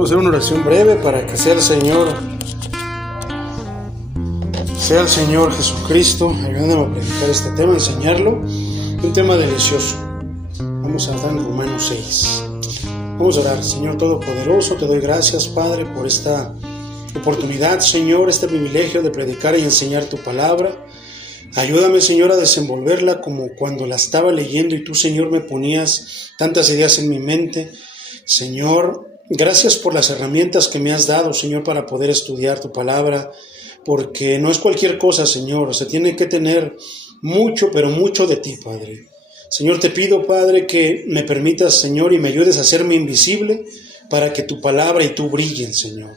Vamos a hacer una oración breve para que sea el Señor Jesucristo ayudándome a predicar este tema, enseñarlo, un tema delicioso. Vamos a dar en Romanos 6. Vamos a orar. Señor Todopoderoso, te doy gracias, Padre, por esta oportunidad, Señor, este privilegio de predicar y enseñar tu palabra. Ayúdame, Señor, a desenvolverla como cuando la estaba leyendo y tú, Señor, me ponías tantas ideas en mi mente. Señor, gracias por las herramientas que me has dado, Señor, para poder estudiar tu palabra, porque no es cualquier cosa, Señor. Se tiene que tener mucho, pero mucho de ti, Padre. Señor, te pido, Padre, que me permitas, Señor, y me ayudes a hacerme invisible para que tu palabra y tú brillen, Señor.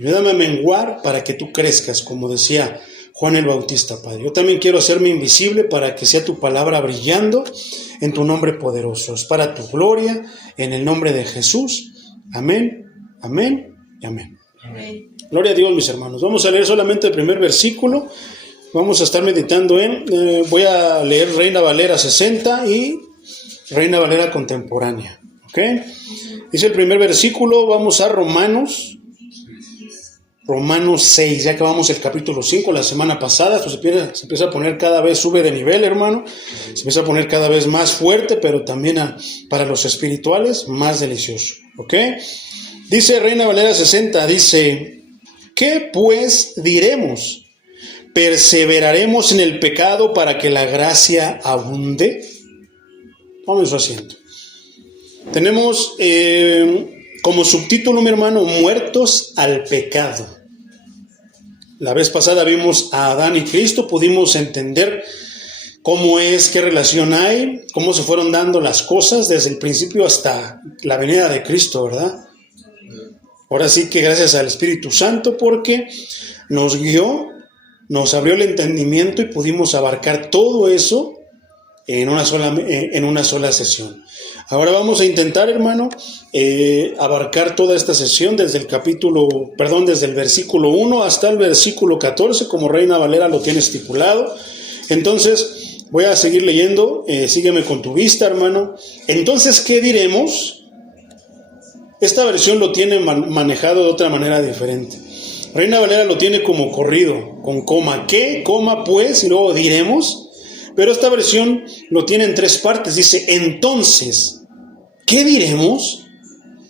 Ayúdame a menguar para que tú crezcas, como decía Juan el Bautista, Padre. Yo también quiero hacerme invisible para que sea tu palabra brillando en tu nombre poderoso. Es para tu gloria, en el nombre de Jesús. Amén, amén y amén. Amén. Gloria a Dios, mis hermanos. Vamos a leer solamente el primer versículo. Vamos a estar meditando voy a leer Reina Valera 60 y Reina Valera contemporánea. ¿Ok? Dice el primer versículo, vamos a Romanos 6, ya acabamos el capítulo 5 la semana pasada. Esto se empieza a poner cada vez, sube de nivel, hermano. Se empieza a poner cada vez más fuerte, pero también para los espirituales, más delicioso. ¿Ok? Dice Reina Valera 60, dice, ¿qué pues diremos? ¿Perseveraremos en el pecado para que la gracia abunde? Vamos a su asiento. Tenemos como subtítulo, mi hermano, muertos al pecado. La vez pasada vimos a Adán y Cristo, pudimos entender cómo es, qué relación hay, cómo se fueron dando las cosas desde el principio hasta la venida de Cristo, ¿verdad? Ahora sí que gracias al Espíritu Santo, porque nos guió, nos abrió el entendimiento y pudimos abarcar todo eso en una sola sesión. Ahora vamos a intentar, hermano, abarcar toda esta sesión desde el versículo 1 hasta el versículo 14, como Reina Valera lo tiene estipulado. Entonces, voy a seguir leyendo, sígueme con tu vista, hermano. Entonces, ¿qué diremos? Esta versión lo tiene manejado de otra manera diferente. Reina Valera lo tiene como corrido, con coma, ¿qué? Coma, pues, y luego diremos. Pero esta versión lo tiene en tres partes. Dice, entonces, ¿qué diremos?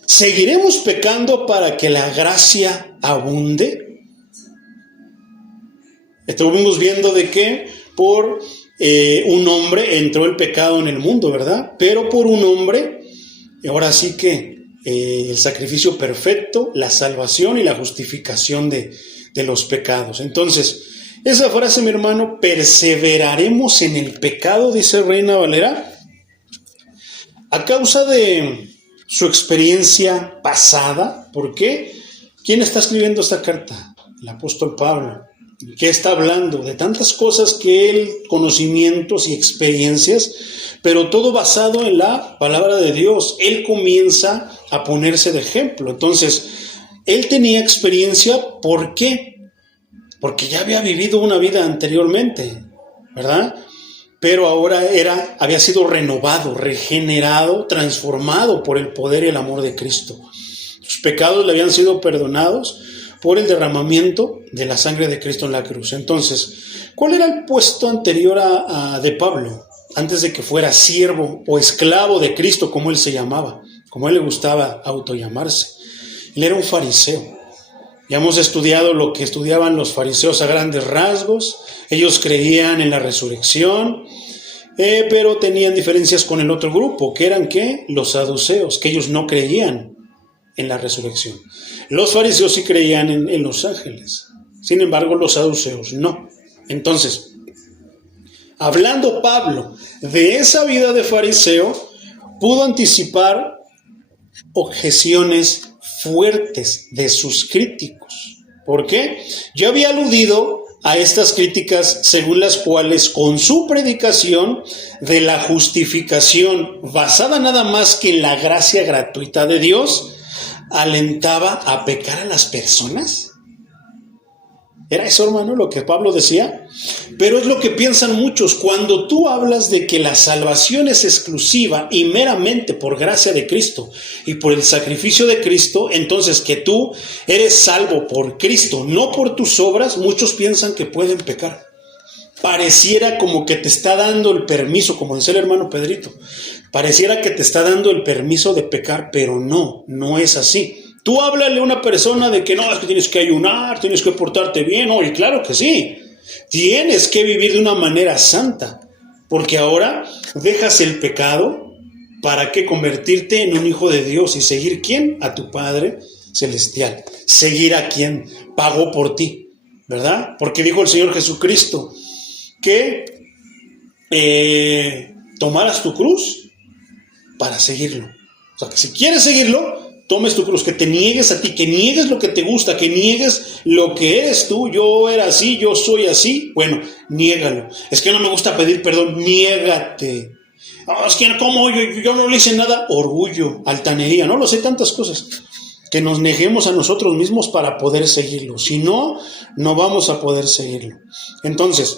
¿Seguiremos pecando para que la gracia abunde? Estuvimos viendo de que por un hombre entró el pecado en el mundo, ¿verdad? Pero por un hombre, ahora sí que el sacrificio perfecto, la salvación y la justificación de los pecados. Entonces, esa frase, mi hermano, perseveraremos en el pecado, dice Reina Valera, a causa de su experiencia pasada. ¿Por qué? ¿Quién está escribiendo esta carta? El apóstol Pablo. ¿Qué está hablando? De tantas cosas que él, conocimientos y experiencias, pero todo basado en la palabra de Dios. Él comienza a ponerse de ejemplo. Entonces, él tenía experiencia, ¿por qué? Porque ya había vivido una vida anteriormente, ¿verdad? Pero ahora había sido renovado, regenerado, transformado por el poder y el amor de Cristo. Sus pecados le habían sido perdonados por el derramamiento de la sangre de Cristo en la cruz. Entonces, ¿cuál era el puesto anterior de Pablo? Antes de que fuera siervo o esclavo de Cristo, como él se llamaba, como a él le gustaba autollamarse. Él era un fariseo. Ya hemos estudiado lo que estudiaban los fariseos a grandes rasgos. Ellos creían en la resurrección, pero tenían diferencias con el otro grupo, que eran ¿qué? Los saduceos, que ellos no creían en la resurrección. Los fariseos sí creían en los ángeles. Sin embargo, los saduceos no. Entonces, hablando Pablo de esa vida de fariseo, pudo anticipar objeciones fuertes de sus críticos. ¿Por qué? Yo había aludido a estas críticas según las cuales con su predicación de la justificación basada nada más que en la gracia gratuita de Dios, alentaba a pecar a las personas. ¿Era eso, hermano, lo que Pablo decía? Pero es lo que piensan muchos. Cuando tú hablas de que la salvación es exclusiva y meramente por gracia de Cristo y por el sacrificio de Cristo, entonces que tú eres salvo por Cristo, no por tus obras, muchos piensan que pueden pecar. Pareciera como que te está dando el permiso, como decía el hermano Pedrito, pareciera que te está dando el permiso de pecar, pero no es así. Tú háblale a una persona de que no, es que tienes que ayunar, tienes que portarte bien. Oye, claro que sí. Tienes que vivir de una manera santa. Porque ahora dejas el pecado para que convertirte en un hijo de Dios y seguir ¿quién? A tu Padre Celestial. Seguir a quien pagó por ti, ¿verdad? Porque dijo el Señor Jesucristo que tomaras tu cruz para seguirlo. O sea, que si quieres seguirlo, tomes tu cruz, que te niegues a ti, que niegues lo que te gusta, que niegues lo que eres tú. Yo era así, yo soy así. Bueno, niégalo. Es que no me gusta pedir perdón, niégate. Oh, es que ¿cómo? Yo no le hice nada. Orgullo, altanería, no lo sé, tantas cosas. Que nos neguemos a nosotros mismos para poder seguirlo. Si no, no vamos a poder seguirlo. Entonces,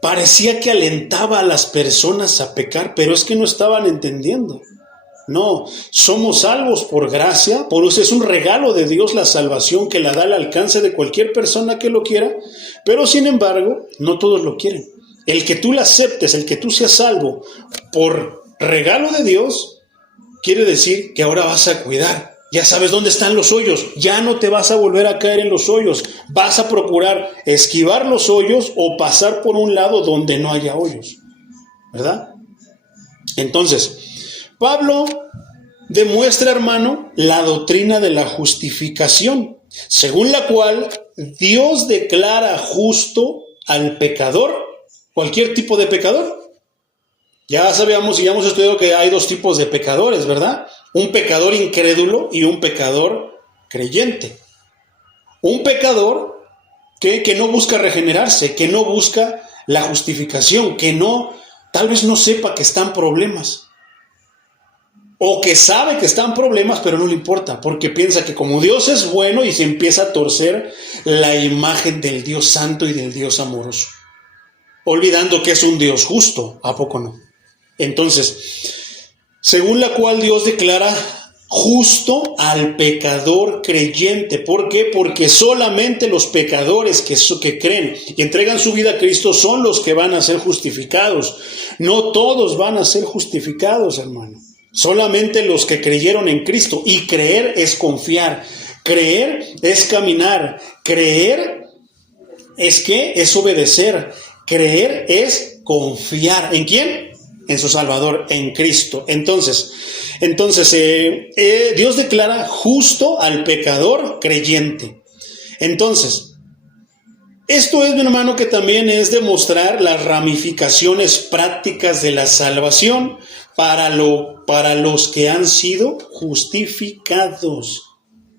parecía que alentaba a las personas a pecar, pero es que no estaban entendiendo. No, somos salvos por gracia, por eso es un regalo de Dios la salvación que la da al alcance de cualquier persona que lo quiera, pero sin embargo, no todos lo quieren. El que tú la aceptes, el que tú seas salvo por regalo de Dios, quiere decir que ahora vas a cuidar. Ya sabes dónde están los hoyos, ya no te vas a volver a caer en los hoyos, vas a procurar esquivar los hoyos o pasar por un lado donde no haya hoyos, ¿verdad? Entonces, Pablo demuestra, hermano, la doctrina de la justificación, según la cual Dios declara justo al pecador, cualquier tipo de pecador. Ya sabíamos y ya hemos estudiado que hay dos tipos de pecadores, ¿verdad? Un pecador incrédulo y un pecador creyente. Un pecador que no busca regenerarse, que no busca la justificación, que tal vez no sepa que están problemas. O que sabe que están problemas, pero no le importa, porque piensa que como Dios es bueno y se empieza a torcer la imagen del Dios santo y del Dios amoroso, olvidando que es un Dios justo, ¿a poco no? Entonces, según la cual Dios declara justo al pecador creyente. ¿Por qué? Porque solamente los pecadores que creen y entregan su vida a Cristo son los que van a ser justificados. No todos van a ser justificados, hermano. Solamente los que creyeron en Cristo. Y creer es confiar. Creer es caminar. Creer es obedecer. Creer es confiar. ¿En quién? En su Salvador, en Cristo. Entonces, Dios declara justo al pecador creyente. Entonces, esto es, mi hermano, que también es demostrar las ramificaciones prácticas de la salvación para los que han sido justificados.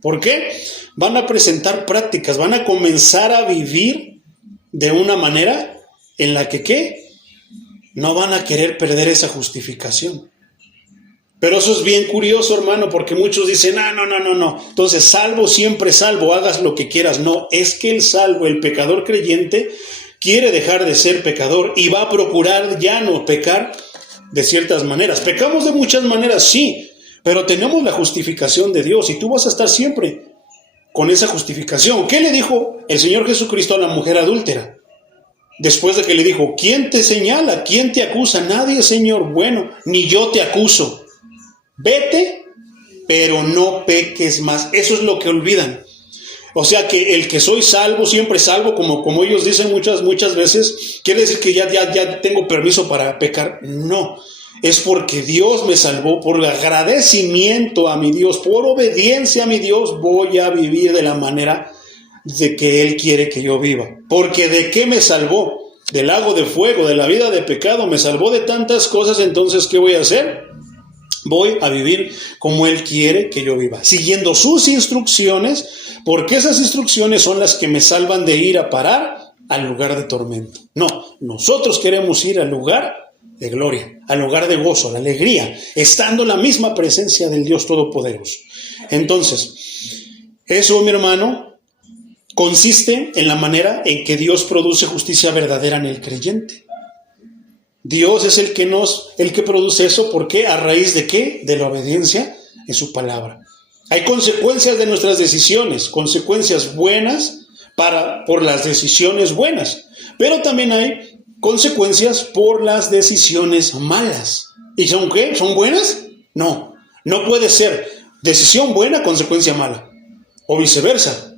¿Por qué? Van a presentar prácticas, van a comenzar a vivir de una manera en la que, ¿qué? No van a querer perder esa justificación. Pero eso es bien curioso, hermano, porque muchos dicen, no. Entonces, salvo, siempre salvo, hagas lo que quieras. No, es que el salvo, el pecador creyente, quiere dejar de ser pecador y va a procurar ya no pecar de ciertas maneras. Pecamos de muchas maneras, sí, pero tenemos la justificación de Dios y tú vas a estar siempre con esa justificación. ¿Qué le dijo el Señor Jesucristo a la mujer adúltera? Después de que le dijo, ¿quién te señala? ¿Quién te acusa? Nadie, Señor. Bueno, ni yo te acuso. Vete, pero no peques más. Eso es lo que olvidan. O sea que el que soy salvo, siempre salvo, como ellos dicen muchas veces, quiere decir que ya tengo permiso para pecar. No, es porque Dios me salvó, por agradecimiento a mi Dios, por obediencia a mi Dios, voy a vivir de la manera de que Él quiere que yo viva. Porque ¿de qué me salvó? Del lago de fuego, de la vida de pecado, me salvó de tantas cosas. Entonces, ¿qué voy a hacer? Voy a vivir como Él quiere que yo viva, siguiendo sus instrucciones, porque esas instrucciones son las que me salvan de ir a parar al lugar de tormento. No, nosotros queremos ir al lugar de gloria, al lugar de gozo, la alegría, estando en la misma presencia del Dios Todopoderoso. Entonces, eso, mi hermano, consiste en la manera en que Dios produce justicia verdadera en el creyente. Dios es el que produce eso. ¿Por qué? ¿A raíz de qué? De la obediencia en su palabra. Hay consecuencias de nuestras decisiones, consecuencias buenas por las decisiones buenas, pero también hay consecuencias por las decisiones malas. ¿Y son qué? ¿Son buenas? No, no puede ser decisión buena, consecuencia mala, o viceversa.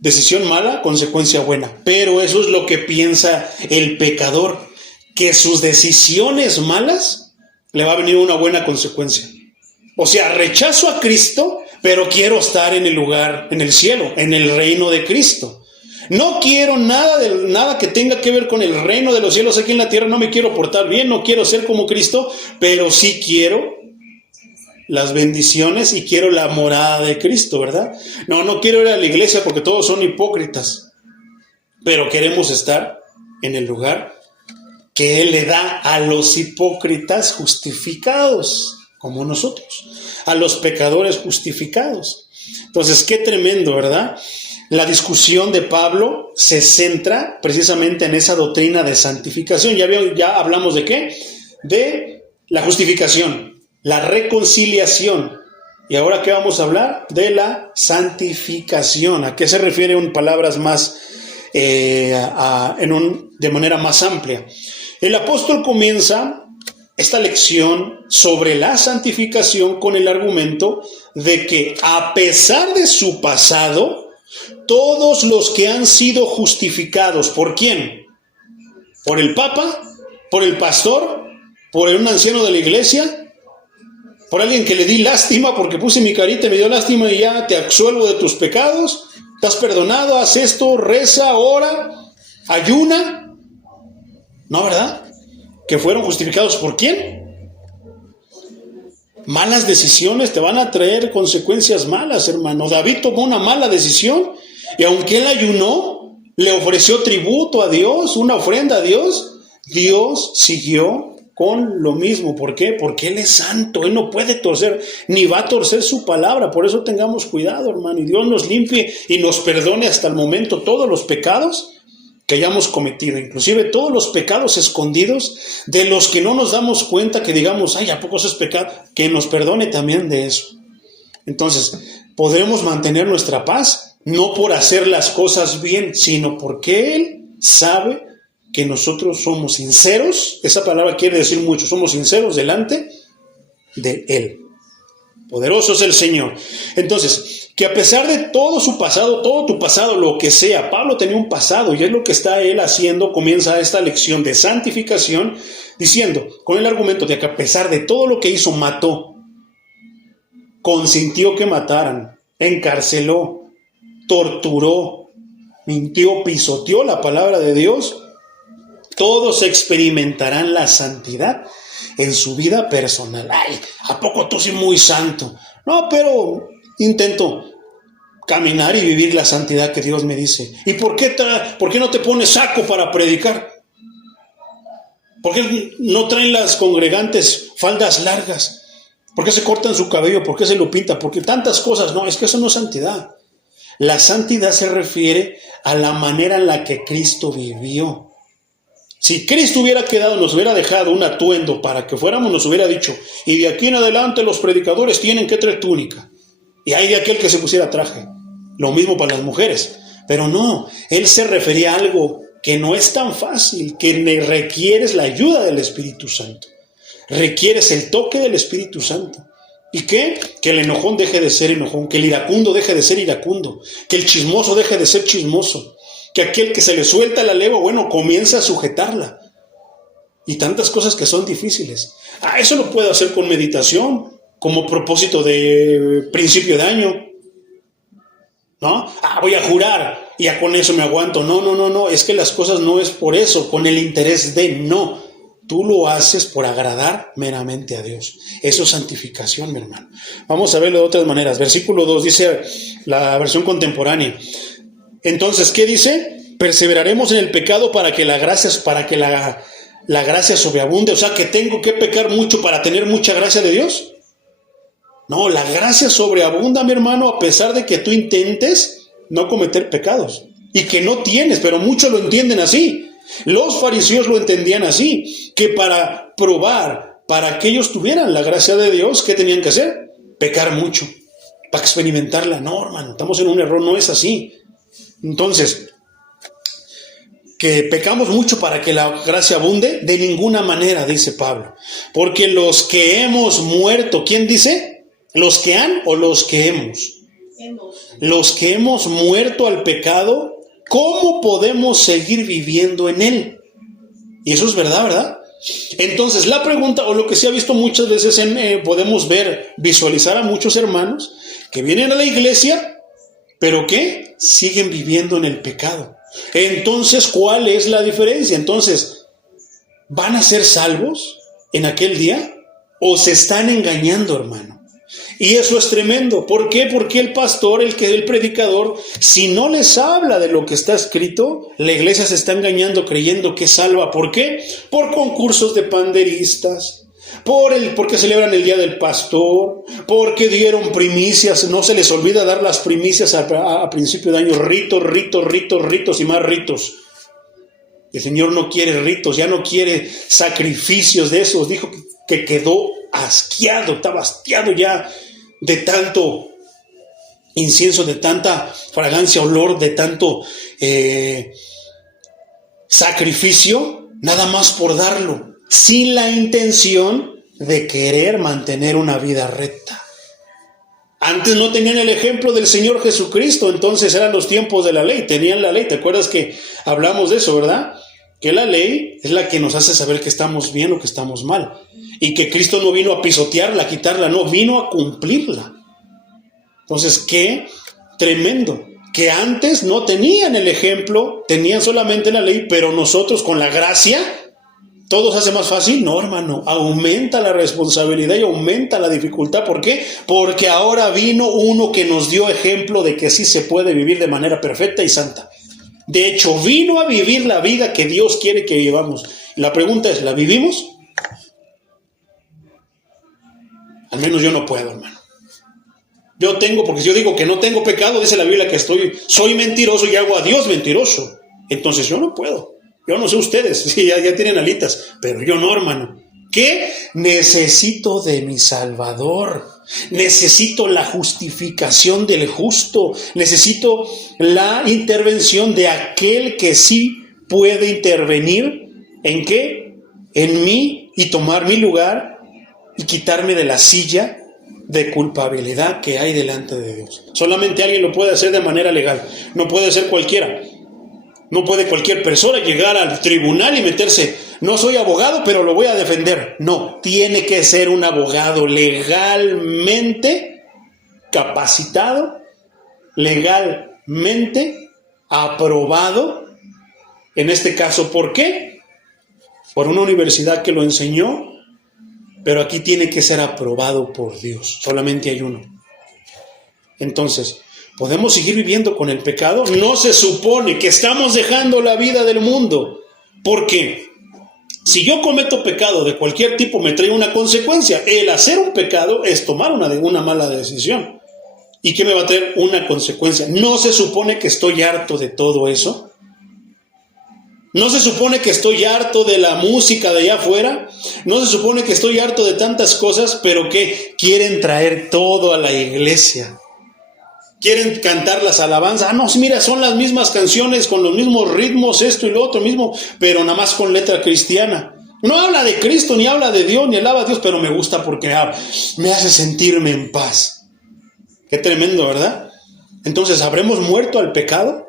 Decisión mala, consecuencia buena. Pero eso es lo que piensa el pecador, que sus decisiones malas le va a venir una buena consecuencia. O sea, rechazo a Cristo, pero quiero estar en el lugar, en el cielo, en el reino de Cristo. No quiero nada que tenga que ver con el reino de los cielos aquí en la tierra. No me quiero portar bien, no quiero ser como Cristo, pero sí quiero las bendiciones y quiero la morada de Cristo, ¿verdad? No quiero ir a la iglesia porque todos son hipócritas, pero queremos estar en el lugar que Él le da a los hipócritas justificados, como nosotros, a los pecadores justificados. Entonces, qué tremendo, ¿verdad? La discusión de Pablo se centra precisamente en esa doctrina de santificación. Ya hablamos de ¿qué? De la justificación, la reconciliación. Y ahora, ¿qué vamos a hablar? De la santificación. ¿A qué se refiere en palabras más, de manera más amplia? El apóstol comienza esta lección sobre la santificación con el argumento de que a pesar de su pasado, todos los que han sido justificados, ¿por quién? ¿Por el Papa? ¿Por el pastor? ¿Por un anciano de la iglesia? ¿Por alguien que le di lástima porque puse mi carita y me dio lástima y ya te absuelvo de tus pecados? ¿Estás perdonado? Haz esto, reza, ora, ayuna. ¿No, verdad? ¿Que fueron justificados por quién? Malas decisiones te van a traer consecuencias malas, hermano. David tomó una mala decisión y aunque él ayunó, le ofreció tributo a Dios, una ofrenda a Dios, Dios siguió con lo mismo. ¿Por qué? Porque Él es santo, Él no puede torcer, ni va a torcer su palabra. Por eso tengamos cuidado, hermano, y Dios nos limpie y nos perdone hasta el momento todos los pecados que hayamos cometido, inclusive todos los pecados escondidos de los que no nos damos cuenta, que digamos, ay, ¿a poco eso es pecado? Que nos perdone también de eso. Entonces, podremos mantener nuestra paz, no por hacer las cosas bien, sino porque Él sabe que nosotros somos sinceros. Esa palabra quiere decir mucho, somos sinceros delante de Él. Poderoso es el Señor. Entonces, que a pesar de todo su pasado, todo tu pasado, lo que sea, Pablo tenía un pasado y es lo que está él haciendo. Comienza esta lección de santificación diciendo, con el argumento de que a pesar de todo lo que hizo, mató, consintió que mataran, encarceló, torturó, mintió, pisoteó la palabra de Dios, todos experimentarán la santidad en su vida personal. Ay, ¿a poco tú sí muy santo? No, pero intento caminar y vivir la santidad que Dios me dice. ¿Y por qué no te pones saco para predicar? ¿Por qué no traen las congregantes faldas largas? ¿Por qué se cortan su cabello? ¿Por qué se lo pintan? Porque tantas cosas. No, es que eso no es santidad. La santidad se refiere a la manera en la que Cristo vivió. Si Cristo nos hubiera dejado un atuendo para que fuéramos, nos hubiera dicho, y de aquí en adelante los predicadores tienen que traer túnica, y hay de aquel que se pusiera traje. Lo mismo para las mujeres. Pero no, Él se refería a algo que no es tan fácil, que requieres la ayuda del Espíritu Santo. Requieres el toque del Espíritu Santo. ¿Y qué? Que el enojón deje de ser enojón, que el iracundo deje de ser iracundo, que el chismoso deje de ser chismoso, que aquel que se le suelta la lengua, comienza a sujetarla. Y tantas cosas que son difíciles. Eso lo puedo hacer con meditación, como propósito de principio de año. ¿No? Voy a jurar y ya con eso me aguanto. No, es que las cosas no es por eso, con el interés de no. Tú lo haces por agradar meramente a Dios. Eso es santificación, mi hermano. Vamos a verlo de otras maneras. Versículo 2 dice la versión contemporánea. Entonces, ¿qué dice? Perseveraremos en el pecado para que la gracia sobreabunde. O sea, que tengo que pecar mucho para tener mucha gracia de Dios. No, la gracia sobreabunda, mi hermano, a pesar de que tú intentes no cometer pecados. Y que no tienes, pero muchos lo entienden así. Los fariseos lo entendían así, que para probar, para que ellos tuvieran la gracia de Dios, ¿qué tenían que hacer? Pecar mucho, para experimentarla. No, hermano, estamos en un error, no es así. Entonces, que pecamos mucho para que la gracia abunde, de ninguna manera, dice Pablo. Porque los que hemos muerto, ¿quién dice? ¿Los que han o los que hemos? Los que hemos muerto al pecado, ¿cómo podemos seguir viviendo en él? Y eso es verdad, ¿verdad? Entonces, la pregunta, o lo que se ha visto muchas veces, podemos ver, visualizar a muchos hermanos que vienen a la iglesia, pero ¿qué? Siguen viviendo en el pecado. Entonces, ¿cuál es la diferencia? Entonces, ¿van a ser salvos en aquel día? ¿O se están engañando, hermano? Y eso es tremendo. ¿Por qué? Porque el pastor, el predicador, si no les habla de lo que está escrito, la iglesia se está engañando creyendo que es salva. ¿Por qué? Por concursos de panderistas, porque celebran el día del pastor, porque dieron primicias. No se les olvida dar las primicias a principio de año. Ritos y más ritos. El Señor no quiere ritos, ya no quiere sacrificios de esos. Dijo que quedó asqueado, estaba hastiado ya de tanto incienso, de tanta fragancia, olor, de tanto sacrificio, nada más por darlo, sin la intención de querer mantener una vida recta. Antes no tenían el ejemplo del Señor Jesucristo, entonces eran los tiempos de la ley, tenían la ley. ¿Te acuerdas que hablamos de eso, verdad? Que la ley es la que nos hace saber que estamos bien o que estamos mal. Y que Cristo no vino a pisotearla, a quitarla, no, vino a cumplirla. Entonces, qué tremendo. Que antes no tenían el ejemplo, tenían solamente la ley, pero nosotros con la gracia, ¿todo se hace más fácil? No, hermano, aumenta la responsabilidad y aumenta la dificultad. ¿Por qué? Porque ahora vino uno que nos dio ejemplo de que sí se puede vivir de manera perfecta y santa. De hecho, vino a vivir la vida que Dios quiere que vivamos. Y la pregunta es, ¿la vivimos? Al menos yo no puedo, hermano. Porque si yo digo que no tengo pecado, dice la Biblia que soy mentiroso y hago a Dios mentiroso. Entonces yo no puedo. Yo no sé ustedes, sí, ya tienen alitas, pero yo no, hermano. ¿Qué? Necesito de mi Salvador. Necesito la justificación del justo. Necesito la intervención de aquel que sí puede intervenir. ¿En qué? En mí, y tomar mi lugar y quitarme de la silla de culpabilidad que hay delante de Dios. Solamente alguien lo puede hacer de manera legal. No puede ser cualquiera. No puede cualquier persona llegar al tribunal y meterse, no soy abogado, pero lo voy a defender. No, tiene que ser un abogado legalmente capacitado, legalmente aprobado. En este caso, ¿por qué? Por una universidad que lo enseñó, pero aquí tiene que ser aprobado por Dios. Solamente hay uno. Entonces, ¿podemos seguir viviendo con el pecado? No se supone que estamos dejando la vida del mundo, porque si yo cometo pecado de cualquier tipo me trae una consecuencia. El hacer un pecado es tomar una mala decisión. ¿Y qué me va a traer? Una consecuencia. ¿No se supone que estoy harto de todo eso? ¿No se supone que estoy harto de la música de allá afuera? ¿No se supone que estoy harto de tantas cosas? ¿Pero qué? Quieren traer todo a la iglesia. Quieren cantar las alabanzas. No, mira, son las mismas canciones con los mismos ritmos, esto y lo otro mismo, pero nada más con letra cristiana. No habla de Cristo, ni habla de Dios, ni alaba a Dios, pero me gusta porque me hace sentirme en paz. Qué tremendo, ¿verdad? Entonces, ¿habremos muerto al pecado?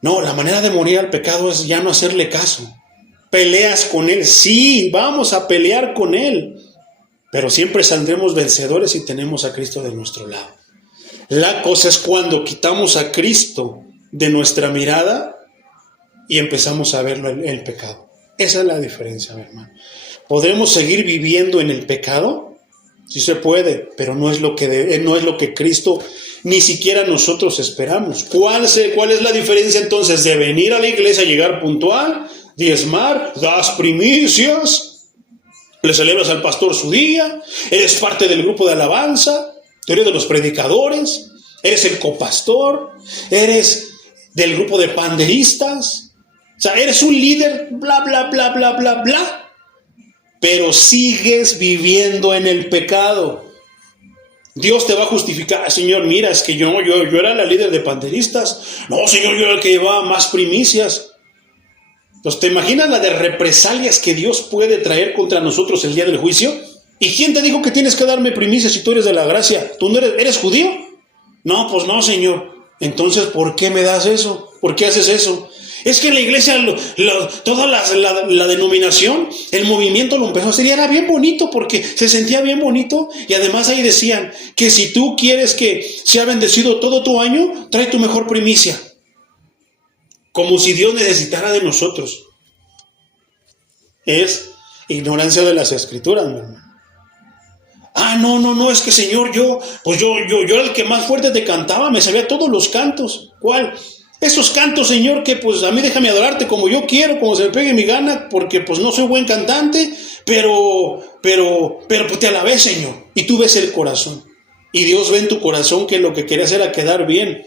No, la manera de morir al pecado es ya no hacerle caso. Peleas con él. Sí, vamos a pelear con él. Pero siempre saldremos vencedores si tenemos a Cristo de nuestro lado. La cosa es cuando quitamos a Cristo de nuestra mirada y empezamos a verlo el pecado. Esa es la diferencia, mi hermano. ¿Podremos seguir viviendo en el pecado? Sí se puede, pero no es lo que Cristo, ni siquiera nosotros esperamos. ¿Cuál es la diferencia entonces de venir a la iglesia, llegar puntual, diezmar, das primicias, le celebras al pastor su día, eres parte del grupo de alabanza, teoría de los predicadores, Eres el copastor, eres del grupo de panderistas, o sea, eres un líder, bla, bla, bla, bla, bla, bla, pero sigues viviendo en el pecado. Dios te va a justificar, Señor, mira, es que yo era la líder de panderistas. No, Señor, yo era el que llevaba más primicias. Entonces, ¿te imaginas la de represalias que Dios puede traer contra nosotros el día del juicio? ¿Y quién te dijo que tienes que darme primicias si tú eres de la gracia? ¿Tú no eres judío? No, pues no, Señor. Entonces, ¿por qué me das eso? ¿Por qué haces eso? Es que en la iglesia, toda la denominación, el movimiento lo empezó a hacer y era bien bonito porque se sentía bien bonito. Y además ahí decían que si tú quieres que sea bendecido todo tu año, trae tu mejor primicia. Como si Dios necesitara de nosotros. Es ignorancia de las escrituras, mi hermano. Ah, no, es que Señor, yo era el que más fuerte te cantaba, me sabía todos los cantos. ¿Cuál? Esos cantos, Señor, que pues a mí déjame adorarte como yo quiero, como se me pegue mi gana, porque pues no soy buen cantante, pero pues te alabé, Señor. Y tú ves el corazón. Y Dios ve en tu corazón que lo que querías era quedar bien,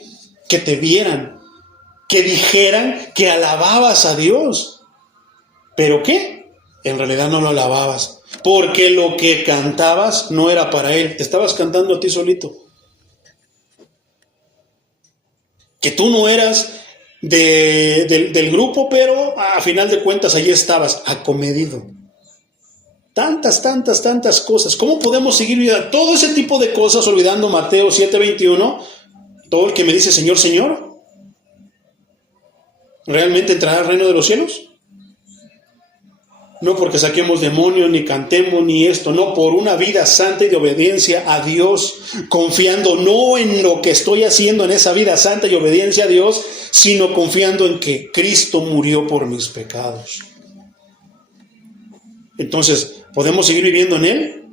que te vieran, que dijeran que alababas a Dios. ¿Pero qué? En realidad no lo alababas, porque lo que cantabas no era para Él, te estabas cantando a ti solito. Que tú no eras del grupo, pero a final de cuentas allí estabas, acomedido. Tantas cosas. ¿Cómo podemos seguir viendo todo ese tipo de cosas olvidando Mateo 7:21? Todo el que me dice Señor, Señor, ¿realmente entrará al reino de los cielos? No porque saquemos demonios, ni cantemos, ni esto, no, por una vida santa y de obediencia a Dios, confiando no en lo que estoy haciendo en esa vida santa y obediencia a Dios, sino confiando en que Cristo murió por mis pecados. Entonces, ¿podemos seguir viviendo en Él?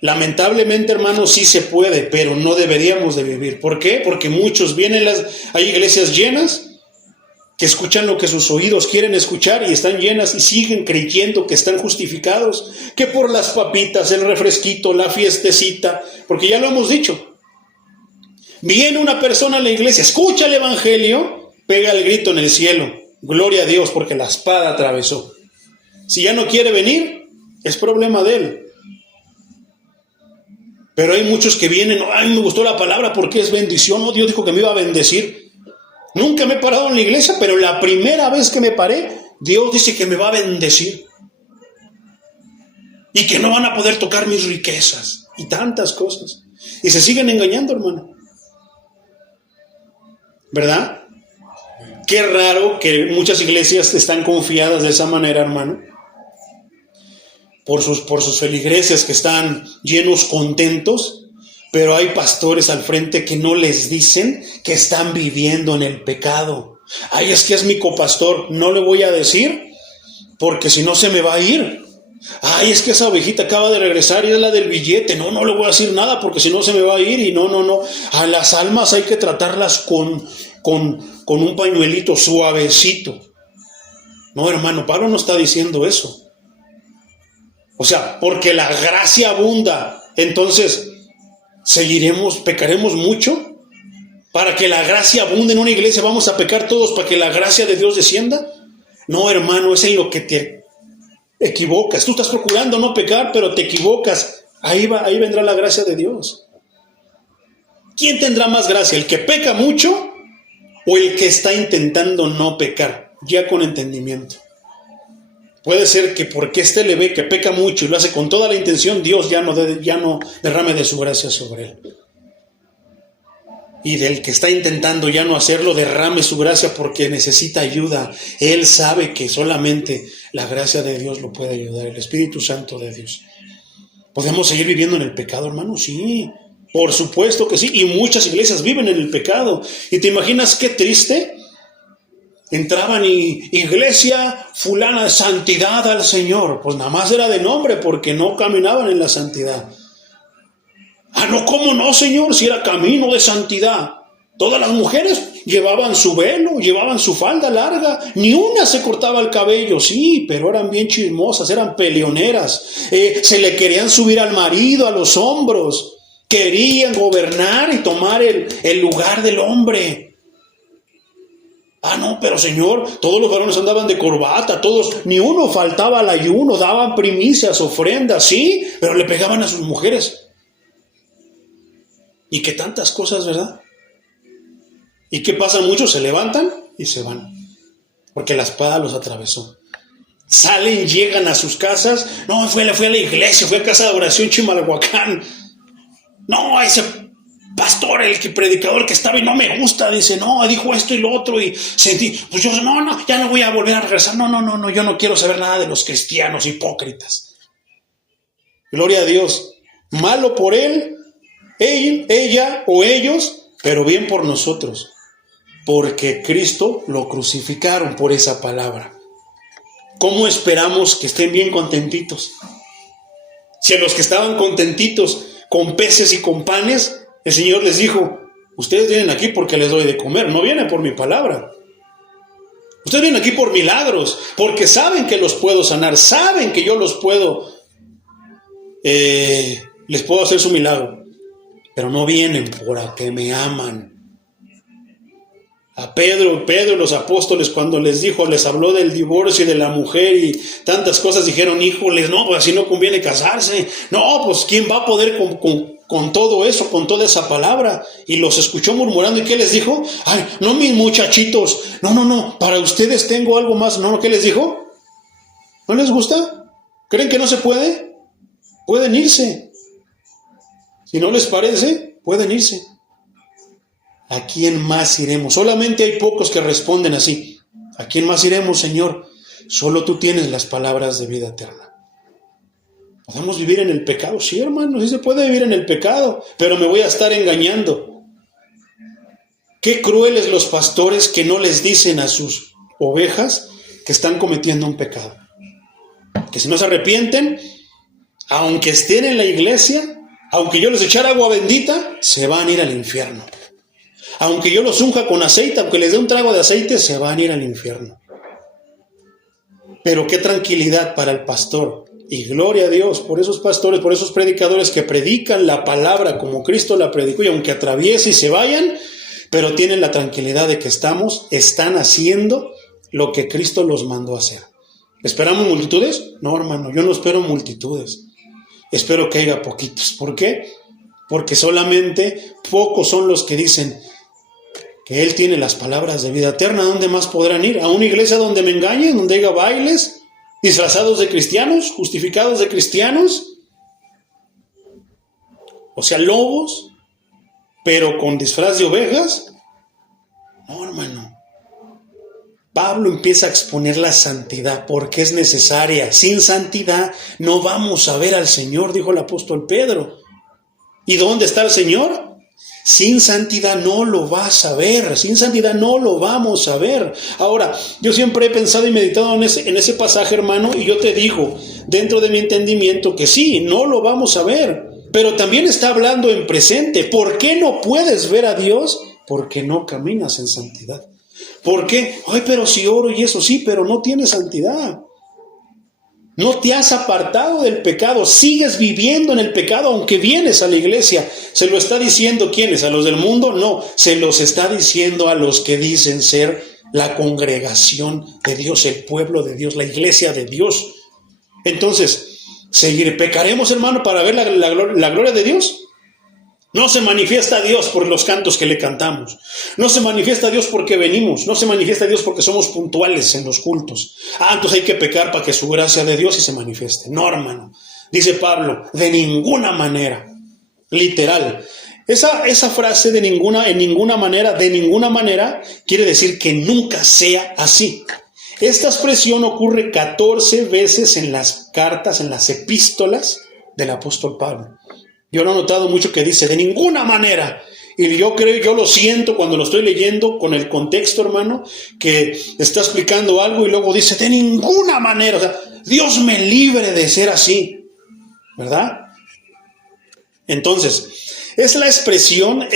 Lamentablemente, hermanos, sí se puede, pero no deberíamos de vivir. ¿Por qué? Porque muchos vienen, hay iglesias llenas, que escuchan lo que sus oídos quieren escuchar y están llenas y siguen creyendo que están justificados, que por las papitas, el refresquito, la fiestecita, porque ya lo hemos dicho. Viene una persona a la iglesia, escucha el evangelio, pega el grito en el cielo, gloria a Dios porque la espada atravesó. Si ya no quiere venir, es problema de él. Pero hay muchos que vienen, ay, me gustó la palabra porque es bendición, oh, Dios dijo que me iba a bendecir. Nunca me he parado en la iglesia, pero la primera vez que me paré, Dios dice que me va a bendecir. Y que no van a poder tocar mis riquezas. Y tantas cosas. Y se siguen engañando, hermano. ¿Verdad? Qué raro que muchas iglesias están confiadas de esa manera, hermano. Por sus feligreses que están llenos contentos. Pero hay pastores al frente que no les dicen que están viviendo en el pecado. Ay, es que es mi copastor, no le voy a decir porque si no se me va a ir. Ay, es que esa ovejita acaba de regresar y es la del billete. No le voy a decir nada porque si no se me va a ir. Y no. A las almas hay que tratarlas con un pañuelito suavecito. No, hermano, Pablo no está diciendo eso. O sea, porque la gracia abunda, entonces pecaremos mucho. Para que la gracia abunde en una iglesia, ¿vamos a pecar todos para que la gracia de Dios descienda? No, hermano, es en lo que te equivocas. Tú estás procurando no pecar, pero te equivocas. Ahí vendrá la gracia de Dios. ¿Quién tendrá más gracia? ¿El que peca mucho o el que está intentando no pecar? Ya con entendimiento. Puede ser que porque le ve que peca mucho y lo hace con toda la intención, Dios ya no derrame de su gracia sobre él. Y del que está intentando ya no hacerlo, derrame su gracia porque necesita ayuda. Él sabe que solamente la gracia de Dios lo puede ayudar, el Espíritu Santo de Dios. ¿Podemos seguir viviendo en el pecado, hermano? Sí, por supuesto que sí. Y muchas iglesias viven en el pecado. ¿Y te imaginas qué triste? Entraban y iglesia fulana de santidad al Señor. Pues nada más era de nombre porque no caminaban en la santidad. Ah, no, ¿cómo no, Señor? Si era camino de santidad. Todas las mujeres llevaban su velo, llevaban su falda larga. Ni una se cortaba el cabello. Sí, pero eran bien chismosas, eran peleoneras. Se le querían subir al marido a los hombros. Querían gobernar y tomar el lugar del hombre. Ah, no, pero Señor, todos los varones andaban de corbata, todos, ni uno faltaba al ayuno, daban primicias, ofrendas, sí, pero le pegaban a sus mujeres. Y que tantas cosas, ¿verdad? ¿Y qué pasa? Muchos se levantan y se van, porque la espada los atravesó. Salen, llegan a sus casas. No, fui a la iglesia, fui a casa de oración Chimalhuacán. No, ese pastor, predicador que estaba y no me gusta, dice, no, dijo esto y lo otro, y sentí, pues yo, no, ya no voy a volver a regresar, no, yo no quiero saber nada de los cristianos hipócritas. Gloria a Dios. Malo por él, ella o ellos, pero bien por nosotros, porque Cristo lo crucificaron por esa palabra. ¿Cómo esperamos que estén bien contentitos? Si a los que estaban contentitos con peces y con panes, el Señor les dijo, ustedes vienen aquí porque les doy de comer, no vienen por mi palabra. Ustedes vienen aquí por milagros, porque saben que los puedo sanar, saben que yo los puedo, les puedo hacer su milagro, pero no vienen por a que me aman. A Pedro, los apóstoles, cuando les habló del divorcio y de la mujer y tantas cosas, dijeron, híjoles, no, pues así no conviene casarse. No, pues ¿quién va a poder con todo eso, con toda esa palabra? Y los escuchó murmurando, ¿y qué les dijo? Ay, no, mis muchachitos, no, para ustedes tengo algo más. No, ¿qué les dijo? ¿No les gusta? ¿Creen que no se puede? Pueden irse. Si no les parece, pueden irse. ¿A quién más iremos? Solamente hay pocos que responden así. ¿A quién más iremos, Señor? Solo tú tienes las palabras de vida eterna. ¿Podemos vivir en el pecado? Sí, hermano, sí se puede vivir en el pecado, pero me voy a estar engañando. Qué crueles los pastores que no les dicen a sus ovejas que están cometiendo un pecado. Que si no se arrepienten, aunque estén en la iglesia, aunque yo les echara agua bendita, se van a ir al infierno. Aunque yo los unja con aceite, aunque les dé un trago de aceite, se van a ir al infierno. Pero qué tranquilidad para el pastor. Y gloria a Dios por esos pastores, por esos predicadores que predican la palabra como Cristo la predicó, y aunque atraviese y se vayan, pero tienen la tranquilidad de que están haciendo lo que Cristo los mandó a hacer. ¿Esperamos multitudes? No, hermano, yo no espero multitudes. Espero que haya poquitos. ¿Por qué? Porque solamente pocos son los que dicen que Él tiene las palabras de vida eterna. ¿A dónde más podrán ir? ¿A una iglesia donde me engañen, donde haya bailes, disfrazados de cristianos, justificados de cristianos? O sea, lobos, pero con disfraz de ovejas. No, hermano. Pablo empieza a exponer la santidad porque es necesaria. Sin santidad no vamos a ver al Señor, dijo el apóstol Pedro. ¿Y dónde está el Señor? Sin santidad no lo vas a ver, sin santidad no lo vamos a ver. Ahora, yo siempre he pensado y meditado en ese pasaje, hermano, y yo te digo, dentro de mi entendimiento, que sí, no lo vamos a ver, pero también está hablando en presente. ¿Por qué no puedes ver a Dios? Porque no caminas en santidad. ¿Por qué? Ay, pero si oro y eso, sí, pero no tienes santidad. No te has apartado del pecado, sigues viviendo en el pecado aunque vienes a la iglesia. ¿Se lo está diciendo quiénes? ¿A los del mundo? No, se los está diciendo a los que dicen ser la congregación de Dios, el pueblo de Dios, la iglesia de Dios. Entonces, ¿pecaremos, hermano, para ver la gloria de Dios? No se manifiesta a Dios por los cantos que le cantamos. No se manifiesta a Dios porque venimos. No se manifiesta a Dios porque somos puntuales en los cultos. Entonces hay que pecar para que su gracia de Dios se manifieste. No, hermano. Dice Pablo, de ninguna manera. Literal. Esa frase de ninguna manera, quiere decir que nunca sea así. Esta expresión ocurre 14 veces en las cartas, en las epístolas del apóstol Pablo. Yo lo he notado mucho que dice, de ninguna manera. Y yo lo siento cuando lo estoy leyendo con el contexto, hermano, que está explicando algo y luego dice, de ninguna manera. O sea, Dios me libre de ser así. ¿Verdad? Entonces, esa expresión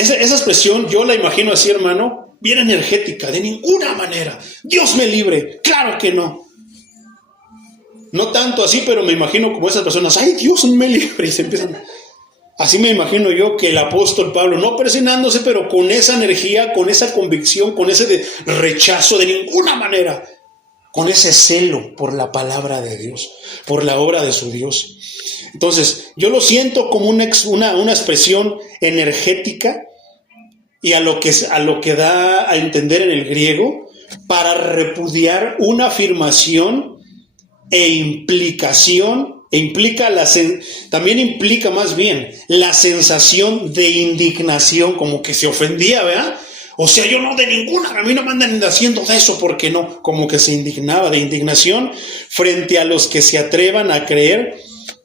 yo la imagino así, hermano, bien energética, de ninguna manera. Dios me libre. Claro que no. No tanto así, pero me imagino como esas personas, ay, Dios me libre. Y se empiezan Así me imagino yo que el apóstol Pablo, no presionándose, pero con esa energía, con esa convicción, con ese rechazo de ninguna manera, con ese celo por la palabra de Dios, por la obra de su Dios. Entonces, yo lo siento como una expresión energética y a lo que da a entender en el griego, para repudiar una afirmación también implica más bien la sensación de indignación, como que se ofendía, ¿verdad? O sea, yo no de ninguna, a mí no me andan haciendo de eso, ¿por qué no? Como que se indignaba, de indignación frente a los que se atrevan a creer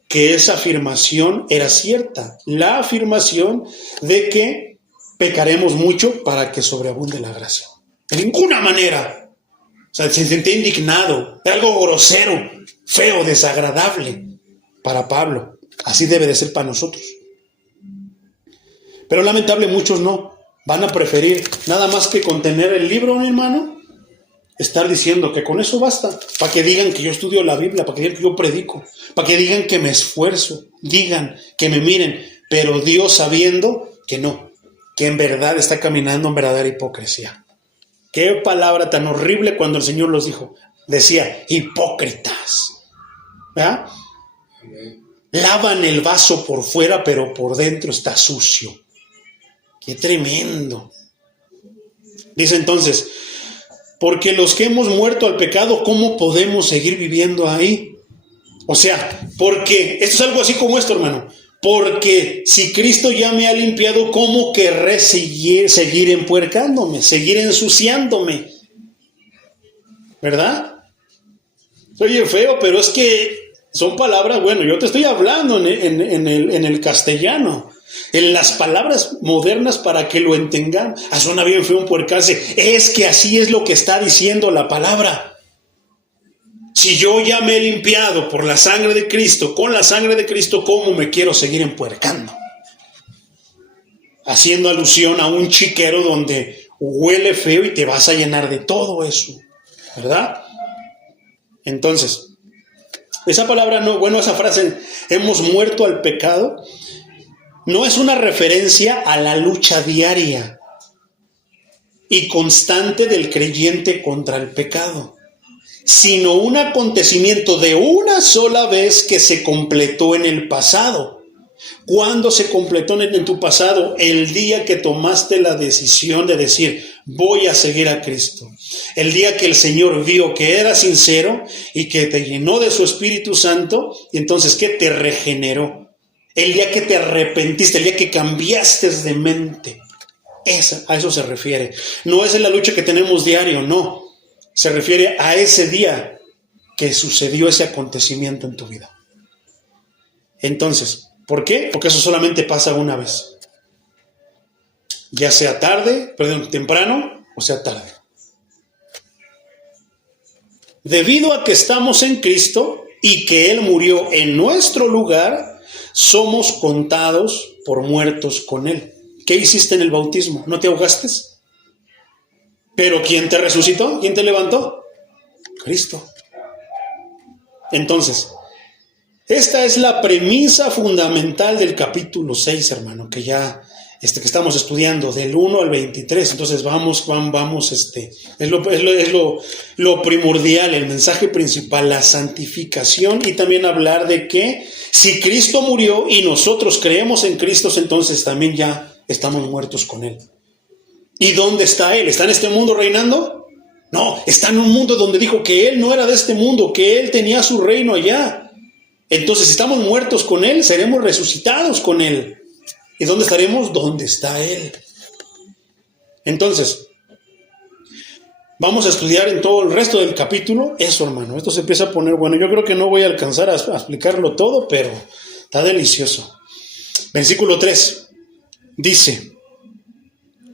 que esa afirmación era cierta. La afirmación de que pecaremos mucho para que sobreabunde la gracia. De ninguna manera. O sea, se sentía indignado, era algo grosero, feo, desagradable para Pablo. Así debe de ser para nosotros. Pero lamentable muchos no. Van a preferir nada más que contener el libro, mi hermano, estar diciendo que con eso basta, para que digan que yo estudio la Biblia, para que digan que yo predico, para que digan que me esfuerzo, digan que me miren, pero Dios sabiendo que no, que en verdad está caminando en verdadera hipocresía. Qué palabra tan horrible cuando el Señor los dijo. Decía, hipócritas. ¿Verdad? Lavan el vaso por fuera, pero por dentro está sucio. Qué tremendo. Dice entonces, porque los que hemos muerto al pecado, ¿cómo podemos seguir viviendo ahí? O sea, porque, esto es algo así como esto, hermano. Porque si Cristo ya me ha limpiado, ¿cómo querré seguir empuercándome, seguir ensuciándome? ¿Verdad? Oye, feo, pero es que son palabras, bueno, yo te estoy hablando en el castellano, en las palabras modernas para que lo entendamos. Suena bien feo empuercarse. Es que así es lo que está diciendo la palabra. Si yo ya me he limpiado por la sangre de Cristo, con la sangre de Cristo, ¿cómo me quiero seguir empuercando? Haciendo alusión a un chiquero donde huele feo y te vas a llenar de todo eso, ¿verdad? Entonces, esa palabra esa frase, hemos muerto al pecado, no es una referencia a la lucha diaria y constante del creyente contra el pecado, sino un acontecimiento de una sola vez que se completó en el pasado. ¿Cuándo se completó en tu pasado? El día que tomaste la decisión de decir, voy a seguir a Cristo. El día que el Señor vio que eras sincero y que te llenó de su Espíritu Santo, y entonces que te regeneró. El día que te arrepentiste, el día que cambiaste de mente. A eso se refiere. No es en la lucha que tenemos diario, no. Se refiere a ese día que sucedió ese acontecimiento en tu vida. Entonces, ¿por qué? Porque eso solamente pasa una vez. Ya sea temprano o sea tarde. Debido a que estamos en Cristo y que Él murió en nuestro lugar, somos contados por muertos con Él. ¿Qué hiciste en el bautismo? ¿No te ahogaste? ¿Pero quién te resucitó? ¿Quién te levantó? Cristo. Entonces, esta es la premisa fundamental del capítulo 6, hermano, que ya que estamos estudiando, del 1 al 23. Entonces vamos, es lo primordial, el mensaje principal, la santificación, y también hablar de que si Cristo murió y nosotros creemos en Cristo, entonces también ya estamos muertos con Él. ¿Y dónde está Él? ¿Está en este mundo reinando? No, está en un mundo donde dijo que Él no era de este mundo, que Él tenía su reino allá. Entonces, si estamos muertos con Él, seremos resucitados con Él. ¿Y dónde estaremos? ¿Dónde está Él? Entonces, vamos a estudiar en todo el resto del capítulo eso, hermano. Esto se empieza a poner bueno. Yo creo que no voy a alcanzar a explicarlo todo, pero está delicioso. Versículo 3 dice: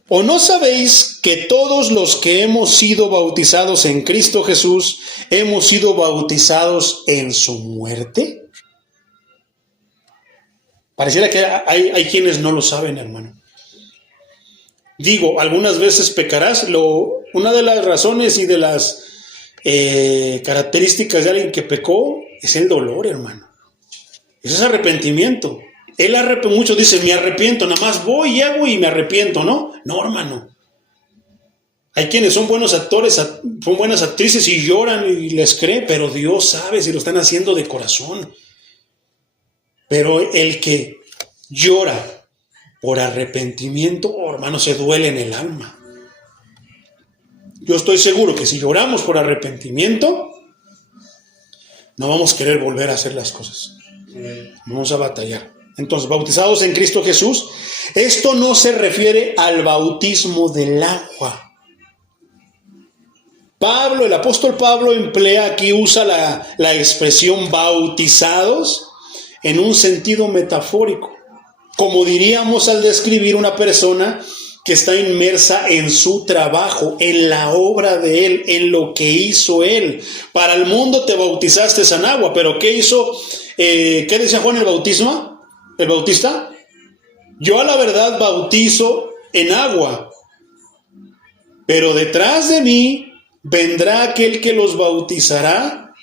¿O no sabéis que todos los que hemos sido bautizados en Cristo Jesús hemos sido bautizados en su muerte? Pareciera que hay quienes no lo saben, hermano. Digo, algunas veces pecarás. Una de las razones y de las características de alguien que pecó es el dolor, hermano. Eso es arrepentimiento. Muchos dicen, me arrepiento, nada más voy y hago y me arrepiento, ¿no? No, hermano. Hay quienes son buenos actores, son buenas actrices y lloran y les cree, pero Dios sabe si lo están haciendo de corazón. Pero el que llora por arrepentimiento, oh, hermano, se duele en el alma. Yo estoy seguro que si lloramos por arrepentimiento, no vamos a querer volver a hacer las cosas. Vamos a batallar. Entonces, bautizados en Cristo Jesús, esto no se refiere al bautismo del agua. Pablo, el apóstol Pablo emplea aquí, usa la expresión bautizados en un sentido metafórico, como diríamos al describir una persona que está inmersa en su trabajo, en la obra de Él, en lo que hizo Él. Para el mundo te bautizaste en agua, pero ¿qué hizo? ¿Qué decía Juan el Bautista? Yo a la verdad bautizo en agua, pero detrás de mí vendrá aquel que los bautizará.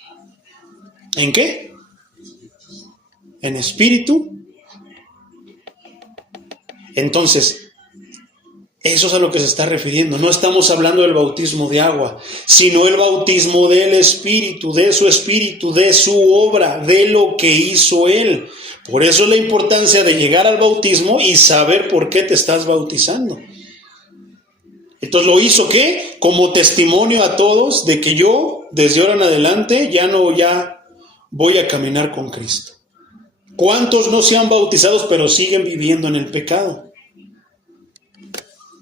¿En qué? En espíritu. Entonces, eso es a lo que se está refiriendo. No estamos hablando del bautismo de agua, sino el bautismo del Espíritu, de su obra, de lo que hizo Él. Por eso es la importancia de llegar al bautismo y saber por qué te estás bautizando. Entonces, ¿lo hizo qué? Como testimonio a todos de que yo, desde ahora en adelante, ya voy a caminar con Cristo. ¿Cuántos no se han bautizado pero siguen viviendo en el pecado?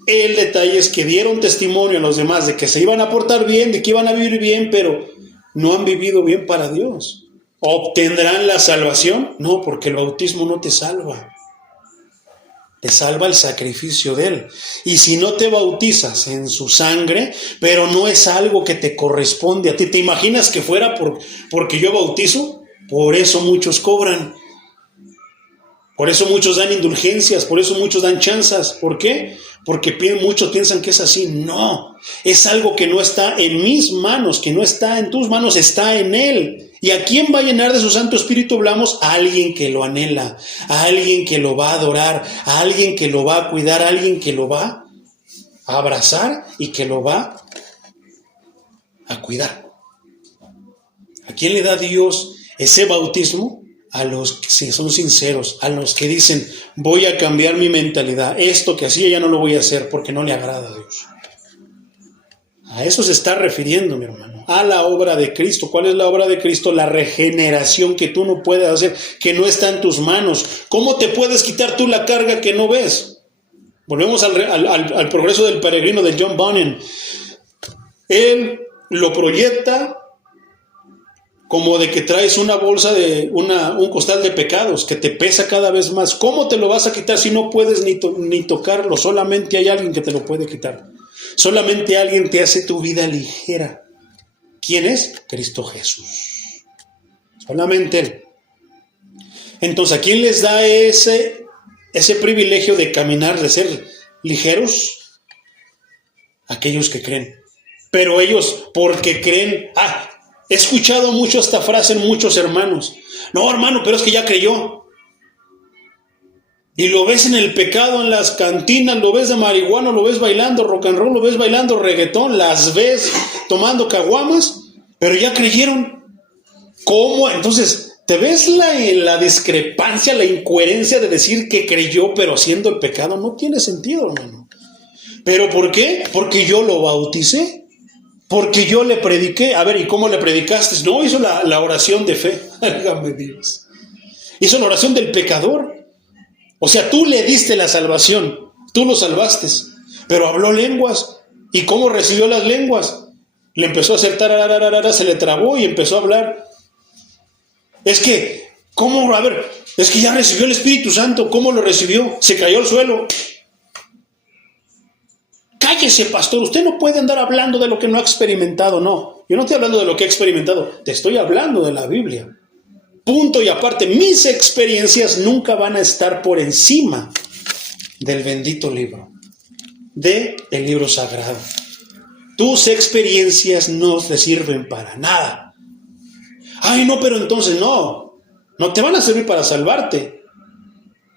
El detalle es que dieron testimonio a los demás de que se iban a portar bien, de que iban a vivir bien, pero no han vivido bien para Dios. ¿Obtendrán la salvación? No, porque el bautismo no te salva. Te salva el sacrificio de Él. Y si no te bautizas en su sangre, pero no es algo que te corresponde a ti. ¿Te imaginas que fuera porque yo bautizo? Por eso muchos cobran. Por eso muchos dan indulgencias, por eso muchos dan chanzas. ¿Por qué? Porque muchos piensan que es así. No, es algo que no está en mis manos, que no está en tus manos, está en Él. ¿Y a quién va a llenar de su Santo Espíritu hablamos? A alguien que lo anhela, a alguien que lo va a adorar, a alguien que lo va a cuidar, a alguien que lo va a abrazar y que lo va a cuidar. ¿A quién le da Dios ese bautismo? A los que son sinceros, a los que dicen, voy a cambiar mi mentalidad, esto que hacía ya no lo voy a hacer porque no le agrada a Dios. A eso se está refiriendo, mi hermano, a la obra de Cristo. ¿Cuál es la obra de Cristo? La regeneración que tú no puedes hacer, que no está en tus manos. ¿Cómo te puedes quitar tú la carga que no ves? Volvemos al progreso del peregrino de John Bunyan. Él lo proyecta como de que traes una bolsa un costal de pecados que te pesa cada vez más. ¿Cómo te lo vas a quitar si no puedes ni tocarlo? Solamente hay alguien que te lo puede quitar. Solamente alguien te hace tu vida ligera. ¿Quién es? Cristo Jesús. Solamente Él. Entonces, ¿a quién les da ese privilegio de caminar, de ser ligeros? Aquellos que creen. Pero ellos, porque creen... he escuchado mucho esta frase en muchos hermanos. No, hermano, pero es que ya creyó. Y lo ves en el pecado, en las cantinas, lo ves de marihuana, lo ves bailando rock and roll, lo ves bailando reggaetón, las ves tomando caguamas, pero ya creyeron. ¿Cómo? Entonces, ¿te ves la discrepancia, la incoherencia de decir que creyó pero haciendo el pecado? No tiene sentido, hermano. ¿Pero por qué? Porque yo lo bauticé. Porque yo le prediqué. A ver, ¿y cómo le predicaste? No, hizo la oración de fe. Válgame Dios. Hizo la oración del pecador. O sea, tú le diste la salvación. Tú lo salvaste. Pero habló lenguas. ¿Y cómo recibió las lenguas? Le empezó a hacer tarararara, se le trabó y empezó a hablar. Es que, ¿cómo? A ver, es que ya recibió el Espíritu Santo. ¿Cómo lo recibió? Se cayó al suelo. Cállese, pastor, usted no puede andar hablando de lo que no ha experimentado. No, yo no estoy hablando de lo que he experimentado, te estoy hablando de la Biblia. Punto y aparte, mis experiencias nunca van a estar por encima del bendito libro, del libro sagrado. Tus experiencias no te sirven para nada. Ay, no, pero entonces no te van a servir para salvarte.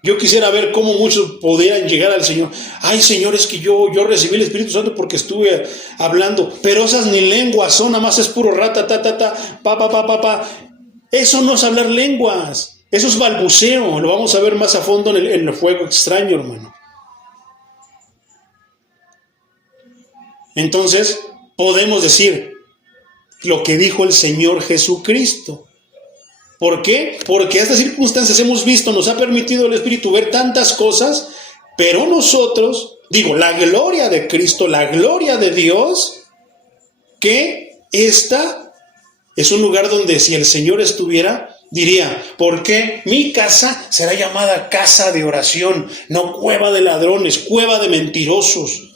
Yo quisiera ver cómo muchos podrían llegar al Señor. Ay, Señor, es que yo recibí el Espíritu Santo porque estuve hablando, pero esas ni lenguas son, nada más es puro rata, ta, ta, ta, pa, pa, pa, pa, pa. Eso no es hablar lenguas, eso es balbuceo. Lo vamos a ver más a fondo en el fuego extraño, hermano. Entonces, podemos decir lo que dijo el Señor Jesucristo. ¿Por qué? Porque a estas circunstancias hemos visto, nos ha permitido el Espíritu ver tantas cosas, pero nosotros, la gloria de Cristo, la gloria de Dios, que esta es un lugar donde si el Señor estuviera, diría, ¿por qué mi casa será llamada casa de oración? No cueva de ladrones, cueva de mentirosos.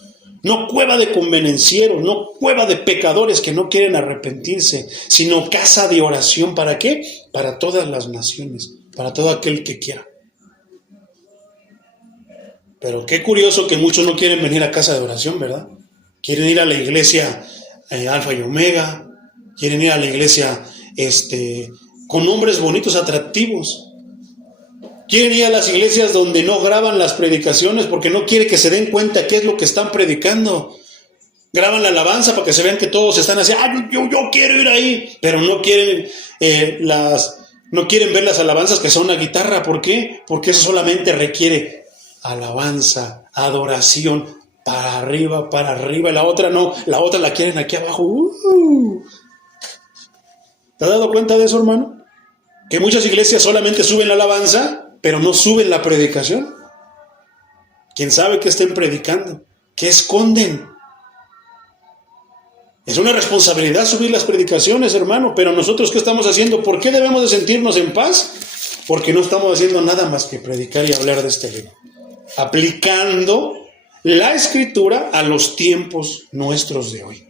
No cueva de convenencieros, no cueva de pecadores que no quieren arrepentirse, sino casa de oración. ¿Para qué? Para todas las naciones, para todo aquel que quiera. Pero qué curioso que muchos no quieren venir a casa de oración, ¿verdad? Quieren ir a la iglesia Alfa y Omega, quieren ir a la iglesia con nombres bonitos, atractivos. Quieren ir a las iglesias donde no graban las predicaciones porque no quiere que se den cuenta qué es lo que están predicando. Graban la alabanza para que se vean que todos están así, yo quiero ir ahí, pero no quieren no quieren ver las alabanzas que son una guitarra. ¿Por qué? Porque eso solamente requiere alabanza, adoración, para arriba, y la otra no, la otra la quieren aquí abajo. ¿Te has dado cuenta de eso, hermano? Que muchas iglesias solamente suben la alabanza, pero no suben la predicación. ¿Quién sabe qué estén predicando? ¿Qué esconden? Es una responsabilidad subir las predicaciones, hermano, pero nosotros ¿qué estamos haciendo? ¿Por qué debemos de sentirnos en paz? Porque no estamos haciendo nada más que predicar y hablar de este libro, aplicando la Escritura a los tiempos nuestros de hoy.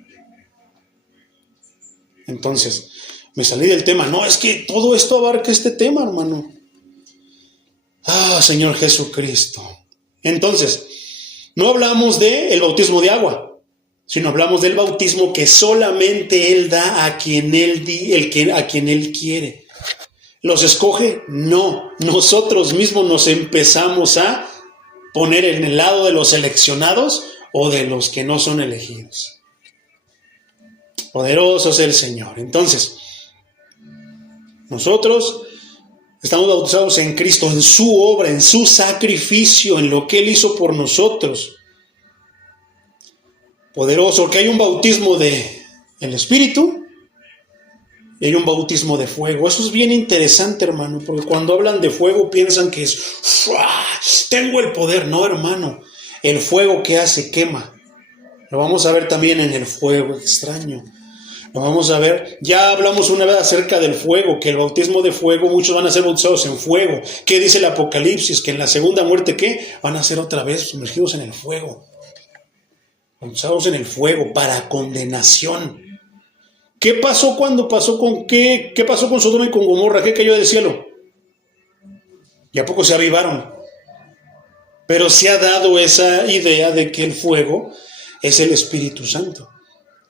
Entonces, me salí del tema. No, es que todo esto abarca este tema, hermano. Señor Jesucristo. Entonces, no hablamos del bautismo de agua, sino hablamos del bautismo que solamente Él da a quien a quien Él quiere. ¿Los escoge? No. Nosotros mismos nos empezamos a poner en el lado de los seleccionados o de los que no son elegidos. Poderoso es el Señor. Entonces, nosotros estamos bautizados en Cristo, en su obra, en su sacrificio, en lo que Él hizo por nosotros. Poderoso, porque hay un bautismo del Espíritu y hay un bautismo de fuego. Eso es bien interesante, hermano, porque cuando hablan de fuego piensan que es, tengo el poder. No, hermano, el fuego que hace quema. Lo vamos a ver también en el fuego extraño. Lo vamos a ver, ya hablamos una vez acerca del fuego, que el bautismo de fuego, muchos van a ser bautizados en fuego. ¿Qué dice el Apocalipsis? Que en la segunda muerte, ¿qué? Van a ser otra vez sumergidos en el fuego. Bautizados en el fuego para condenación. ¿Qué pasó cuando pasó con qué pasó con Sodoma y con Gomorra? ¿Qué cayó del cielo? ¿Y a poco se avivaron? Pero se ha dado esa idea de que el fuego es el Espíritu Santo.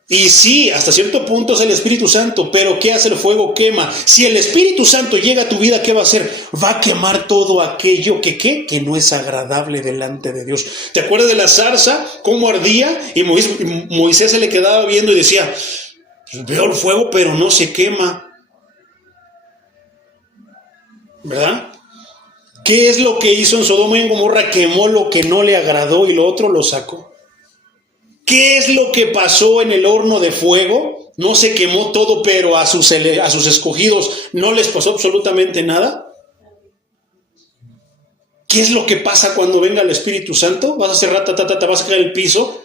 Y sí, hasta cierto punto es el Espíritu Santo, pero ¿qué hace el fuego? Quema. Si el Espíritu Santo llega a tu vida, ¿qué va a hacer? Va a quemar todo aquello que no es agradable delante de Dios. ¿Te acuerdas de la zarza? ¿Cómo ardía? Y Moisés se le quedaba viendo y decía, pues veo el fuego, pero no se quema. ¿Verdad? ¿Qué es lo que hizo en Sodoma y en Gomorra? Quemó lo que no le agradó y lo otro lo sacó. ¿Qué es lo que pasó en el horno de fuego? No se quemó todo, pero a sus escogidos no les pasó absolutamente nada. ¿Qué es lo que pasa cuando venga el Espíritu Santo? Vas a hacer te vas a caer el piso.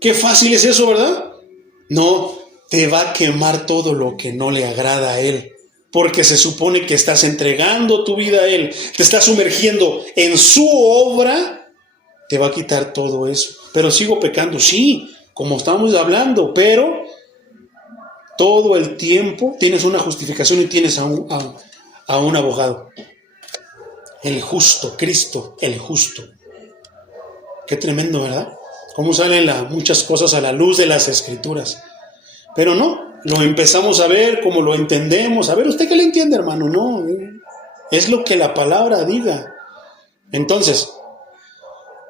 Qué fácil es eso, ¿verdad? No, te va a quemar todo lo que no le agrada a Él. Porque se supone que estás entregando tu vida a Él, te estás sumergiendo en su obra. Te va a quitar todo eso. Pero sigo pecando, sí, como estamos hablando, pero todo el tiempo tienes una justificación y tienes a un abogado. El justo, Cristo, el justo. Qué tremendo, ¿verdad? Cómo salen muchas cosas a la luz de las Escrituras. Pero no, lo empezamos a ver como lo entendemos. A ver, ¿usted qué le entiende, hermano? No, es lo que la palabra diga. Entonces,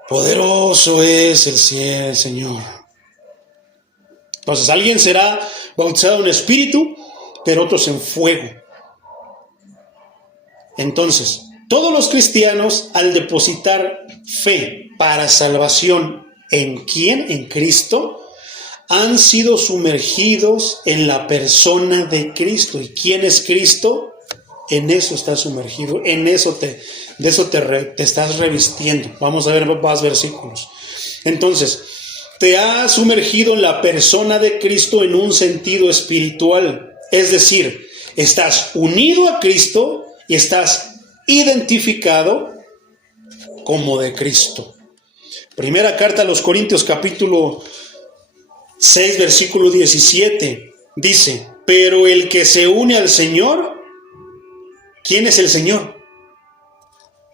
poderoso es el Señor. Entonces, alguien será bautizado en espíritu, pero otros en fuego. Entonces, todos los cristianos, al depositar fe para salvación, ¿en quién? En Cristo, han sido sumergidos en la persona de Cristo. ¿Y quién es Cristo? En eso estás sumergido, en eso te estás revistiendo. Vamos a ver más versículos. Entonces, te has sumergido en la persona de Cristo en un sentido espiritual. Es decir, estás unido a Cristo y estás identificado como de Cristo. Primera carta a los Corintios, capítulo 6, versículo 17, dice: pero el que se une al Señor, ¿quién es el Señor?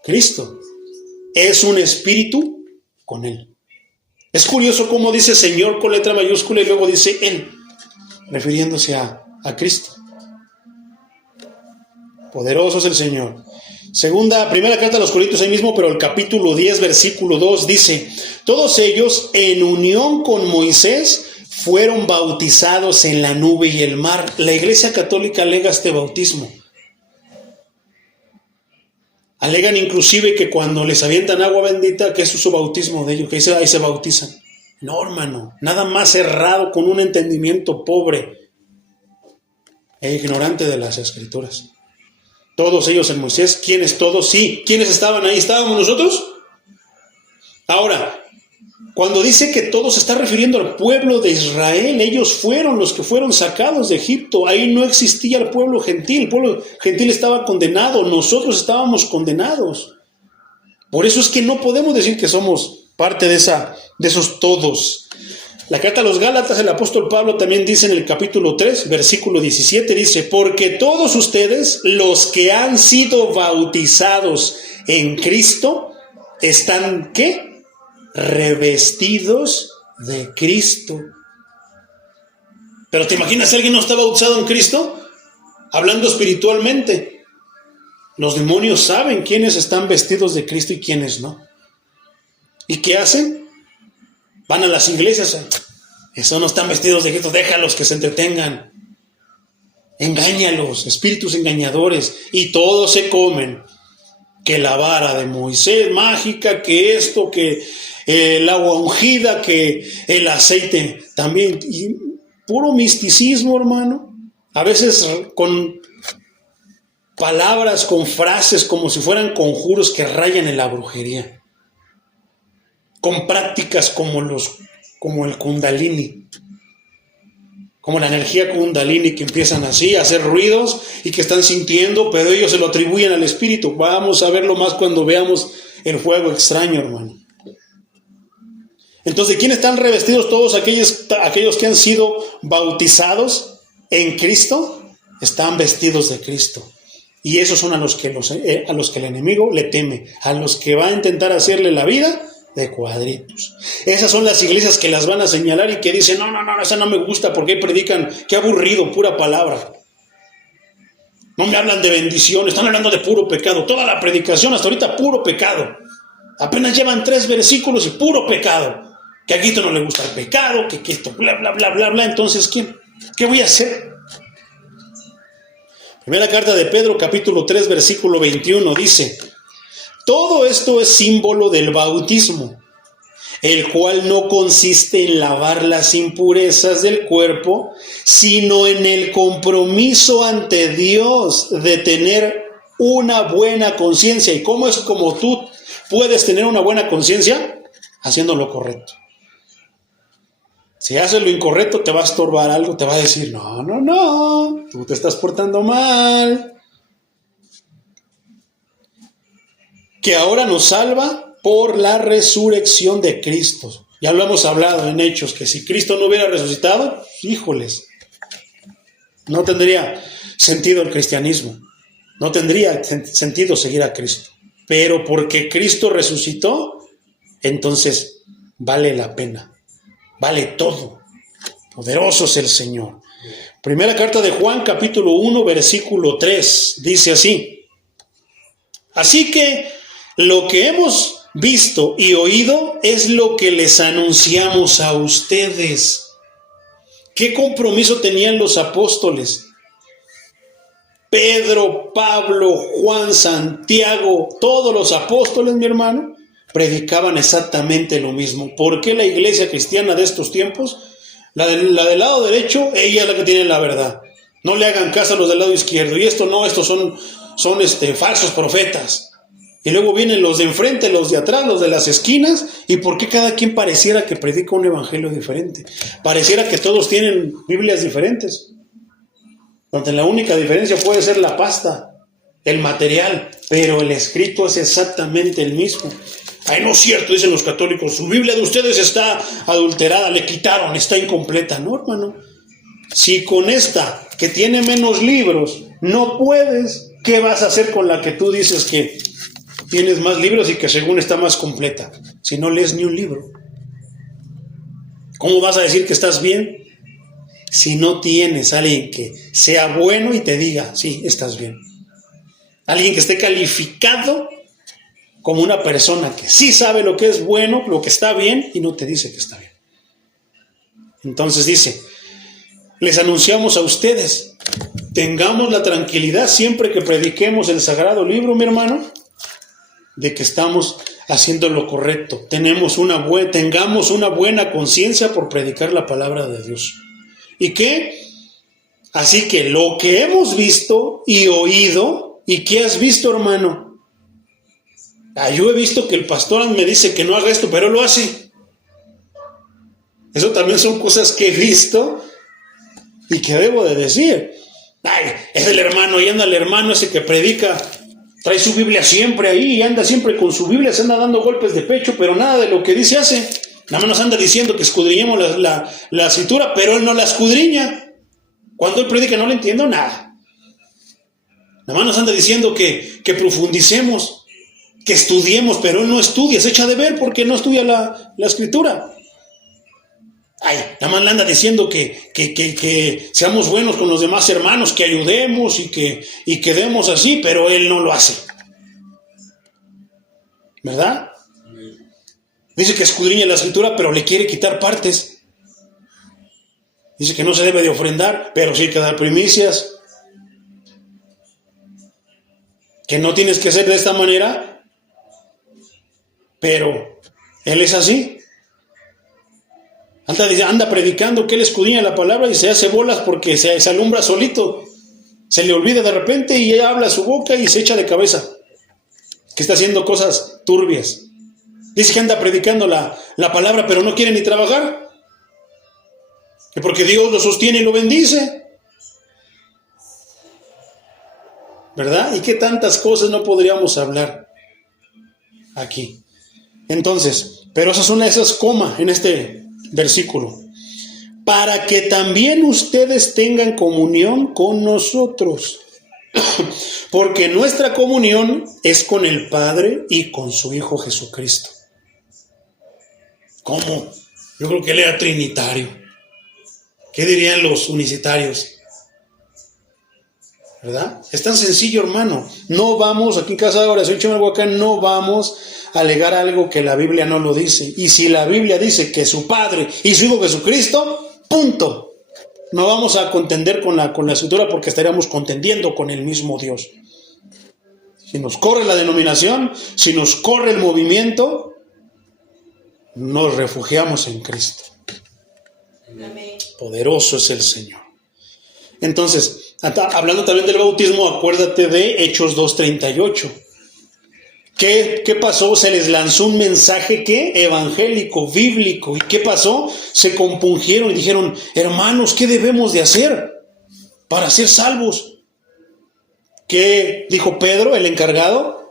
Cristo. Es un espíritu con Él. Es curioso cómo dice Señor con letra mayúscula y luego dice Él, refiriéndose a Cristo. Poderoso es el Señor. Primera carta a los Corintios ahí mismo, pero el capítulo 10, versículo 2 dice: todos ellos en unión con Moisés fueron bautizados en la nube y el mar. La Iglesia Católica alega este bautismo. Alegan inclusive que cuando les avientan agua bendita, que es su bautismo de ellos, que ahí se bautizan. No, hermano, nada más errado, con un entendimiento pobre e ignorante de las Escrituras. Todos ellos en Moisés. ¿Quiénes todos? Sí. ¿Quiénes estaban ahí? ¿Estábamos nosotros? Ahora, cuando dice que todos se está refiriendo al pueblo de Israel, ellos fueron los que fueron sacados de Egipto. Ahí no existía el pueblo gentil. El pueblo gentil estaba condenado. Nosotros estábamos condenados. Por eso es que no podemos decir que somos parte de esos todos. La carta a los Gálatas, el apóstol Pablo también dice en el capítulo 3, versículo 17, dice: porque todos ustedes, los que han sido bautizados en Cristo, están, ¿qué? Revestidos de Cristo. Pero ¿te imaginas si alguien no está bautizado en Cristo? Hablando espiritualmente, los demonios saben quiénes están vestidos de Cristo y quiénes no. ¿Y qué hacen? Van a las iglesias. Esos no están vestidos de Cristo, déjalos que se entretengan. Engáñalos, espíritus engañadores, y todos se comen. Que la vara de Moisés mágica, que esto, que el agua ungida, que el aceite también. Y puro misticismo, hermano. A veces con palabras, con frases como si fueran conjuros que rayan en la brujería. Con prácticas como el Kundalini, como la energía Kundalini, que empiezan así a hacer ruidos y que están sintiendo, pero ellos se lo atribuyen al espíritu. Vamos a verlo más cuando veamos el fuego extraño, hermano. Entonces, ¿de quién están revestidos todos aquellos que han sido bautizados en Cristo? Están vestidos de Cristo. Y esos son a los que el enemigo le teme, a los que va a intentar hacerle la vida de cuadritos. Esas son las iglesias que las van a señalar y que dicen: no, esa no me gusta, porque predican, qué aburrido, pura palabra. No me hablan de bendición, están hablando de puro pecado. Toda la predicación hasta ahorita puro pecado. Apenas llevan 3 versículos y puro pecado. Que a Guito no le gusta el pecado, que esto, bla, bla, bla, bla, bla. Entonces, ¿qué voy a hacer? Primera carta de Pedro, capítulo 3, versículo 21, dice: todo esto es símbolo del bautismo, el cual no consiste en lavar las impurezas del cuerpo, sino en el compromiso ante Dios de tener una buena conciencia. ¿Y cómo es como tú puedes tener una buena conciencia? Haciendo lo correcto. Si haces lo incorrecto, te va a estorbar algo, te va a decir: no, tú te estás portando mal. Que ahora nos salva por la resurrección de Cristo. Ya lo hemos hablado en Hechos, que si Cristo no hubiera resucitado, híjoles, no tendría sentido el cristianismo, no tendría sentido seguir a Cristo. Pero porque Cristo resucitó, entonces vale la pena, vale todo. Poderoso es el Señor. Primera carta de Juan, capítulo 1, versículo 3, dice así: Así que lo que hemos visto y oído es lo que les anunciamos a ustedes. ¿Qué compromiso tenían los apóstoles? Pedro, Pablo, Juan, Santiago, todos los apóstoles, mi hermano, predicaban exactamente lo mismo. ¿Por qué la iglesia cristiana de estos tiempos? La del lado derecho, ella es la que tiene la verdad. No le hagan caso a los del lado izquierdo. Y esto no, estos son falsos profetas. Y luego vienen los de enfrente, los de atrás, los de las esquinas. ¿Y por qué cada quien pareciera que predica un evangelio diferente? Pareciera que todos tienen Biblias diferentes, donde la única diferencia puede ser la pasta, el material, pero el escrito es exactamente el mismo. Ay, no es cierto, dicen los católicos, su Biblia de ustedes está adulterada, le quitaron, está incompleta. No, hermano, si con esta, que tiene menos libros, no puedes, ¿qué vas a hacer con la que tú dices que tienes más libros y que según está más completa? Si no lees ni un libro, ¿cómo vas a decir que estás bien? Si no tienes a alguien que sea bueno y te diga, sí, estás bien. Alguien que esté calificado como una persona que sí sabe lo que es bueno, lo que está bien, y no te dice que está bien. Entonces dice, les anunciamos a ustedes, tengamos la tranquilidad siempre que prediquemos el sagrado libro, mi hermano, de que estamos haciendo lo correcto. Tengamos una buena conciencia por predicar la palabra de Dios. ¿Y qué? Así que lo que hemos visto y oído, ¿y qué has visto, hermano? Yo he visto que el pastor me dice que no haga esto, pero lo hace. Eso también son cosas que he visto y que debo de decir. Ay, es el hermano, y anda el hermano ese que predica, trae su Biblia siempre ahí, y anda siempre con su Biblia, se anda dando golpes de pecho, pero nada de lo que dice hace. Nada más nos anda diciendo que escudriñemos la escritura, pero él no la escudriña. Cuando él predica no le entiendo nada. Nada más nos anda diciendo que profundicemos, que estudiemos, pero él no estudia, se echa de ver porque no estudia la escritura. Ay, nada más le anda diciendo que seamos buenos con los demás hermanos, que ayudemos y que demos así, pero él no lo hace. ¿Verdad? Dice que escudriña la escritura, pero le quiere quitar partes. Dice que no se debe de ofrendar, pero sí que dar primicias. Que no tienes que ser de esta manera, pero él es así. Anda predicando que él escudriña la palabra y se hace bolas porque se alumbra solito. Se le olvida de repente y ella habla su boca y se echa de cabeza. Que está haciendo cosas turbias. Dice que anda predicando la palabra, pero no quiere ni trabajar. Que porque Dios lo sostiene y lo bendice. ¿Verdad? ¿Y qué tantas cosas no podríamos hablar aquí? Entonces, pero esas comas en este versículo. Para que también ustedes tengan comunión con nosotros. Porque nuestra comunión es con el Padre y con su Hijo Jesucristo. ¿Cómo? Yo creo que él era trinitario. ¿Qué dirían los unicitarios? ¿Verdad? Es tan sencillo, hermano. No vamos, aquí en Casa de Oración Chimalhuacán, no vamos a alegar algo que la Biblia no lo dice. Y si la Biblia dice que su Padre y su Hijo Jesucristo, punto. No vamos a contender con la escritura porque estaríamos contendiendo con el mismo Dios. Si nos corre la denominación, si nos corre el movimiento, nos refugiamos en Cristo. Amén. Poderoso es el Señor. Entonces, hablando también del bautismo, acuérdate de Hechos 2:38. ¿Qué pasó? Se les lanzó un mensaje evangélico, bíblico. ¿Y qué pasó? Se compungieron y dijeron, hermanos, ¿qué debemos de hacer para ser salvos? ¿Qué dijo Pedro, el encargado?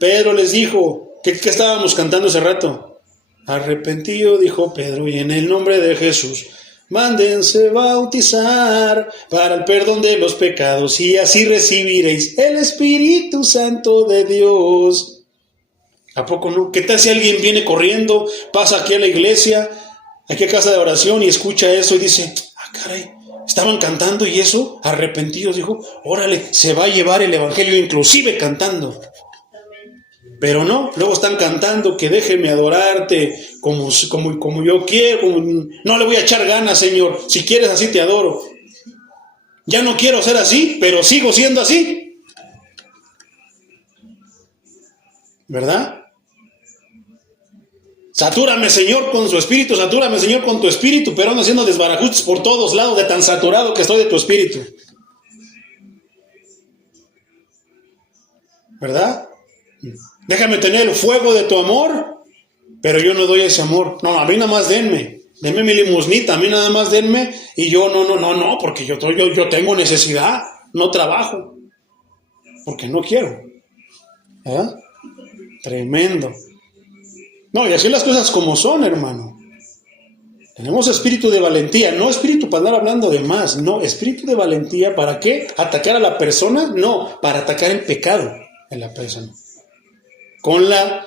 Pedro les dijo, ¿qué estábamos cantando hace rato? Arrepentido, dijo Pedro, y en el nombre de Jesús, mándense bautizar para el perdón de los pecados y así recibiréis el Espíritu Santo de Dios. ¿A poco no? ¿Qué tal si alguien viene corriendo, pasa aquí a la iglesia, aquí a Casa de Oración y escucha eso y dice, caray, Estaban cantando y eso, arrepentidos, dijo, órale, se va a llevar el evangelio inclusive cantando. Pero no, luego están cantando que déjeme adorarte como yo quiero, no le voy a echar ganas, Señor, si quieres así te adoro. Ya no quiero ser así, pero sigo siendo así. ¿Verdad? Satúrame, Señor, con su espíritu, satúrame, Señor, con tu espíritu, pero ando haciendo desbarajustes por todos lados de tan saturado que estoy de tu espíritu. ¿Verdad? Déjame tener el fuego de tu amor, pero yo no doy ese amor. No, a mí nada más denme mi limosnita, a mí nada más denme, y yo no, porque yo tengo necesidad, no trabajo, porque no quiero. ¿Verdad? Tremendo. No, y así las cosas como son, hermano. Tenemos espíritu de valentía, no espíritu para andar hablando de más, no, espíritu de valentía, ¿para qué? ¿Atacar a la persona? No, para atacar el pecado en la persona. Con la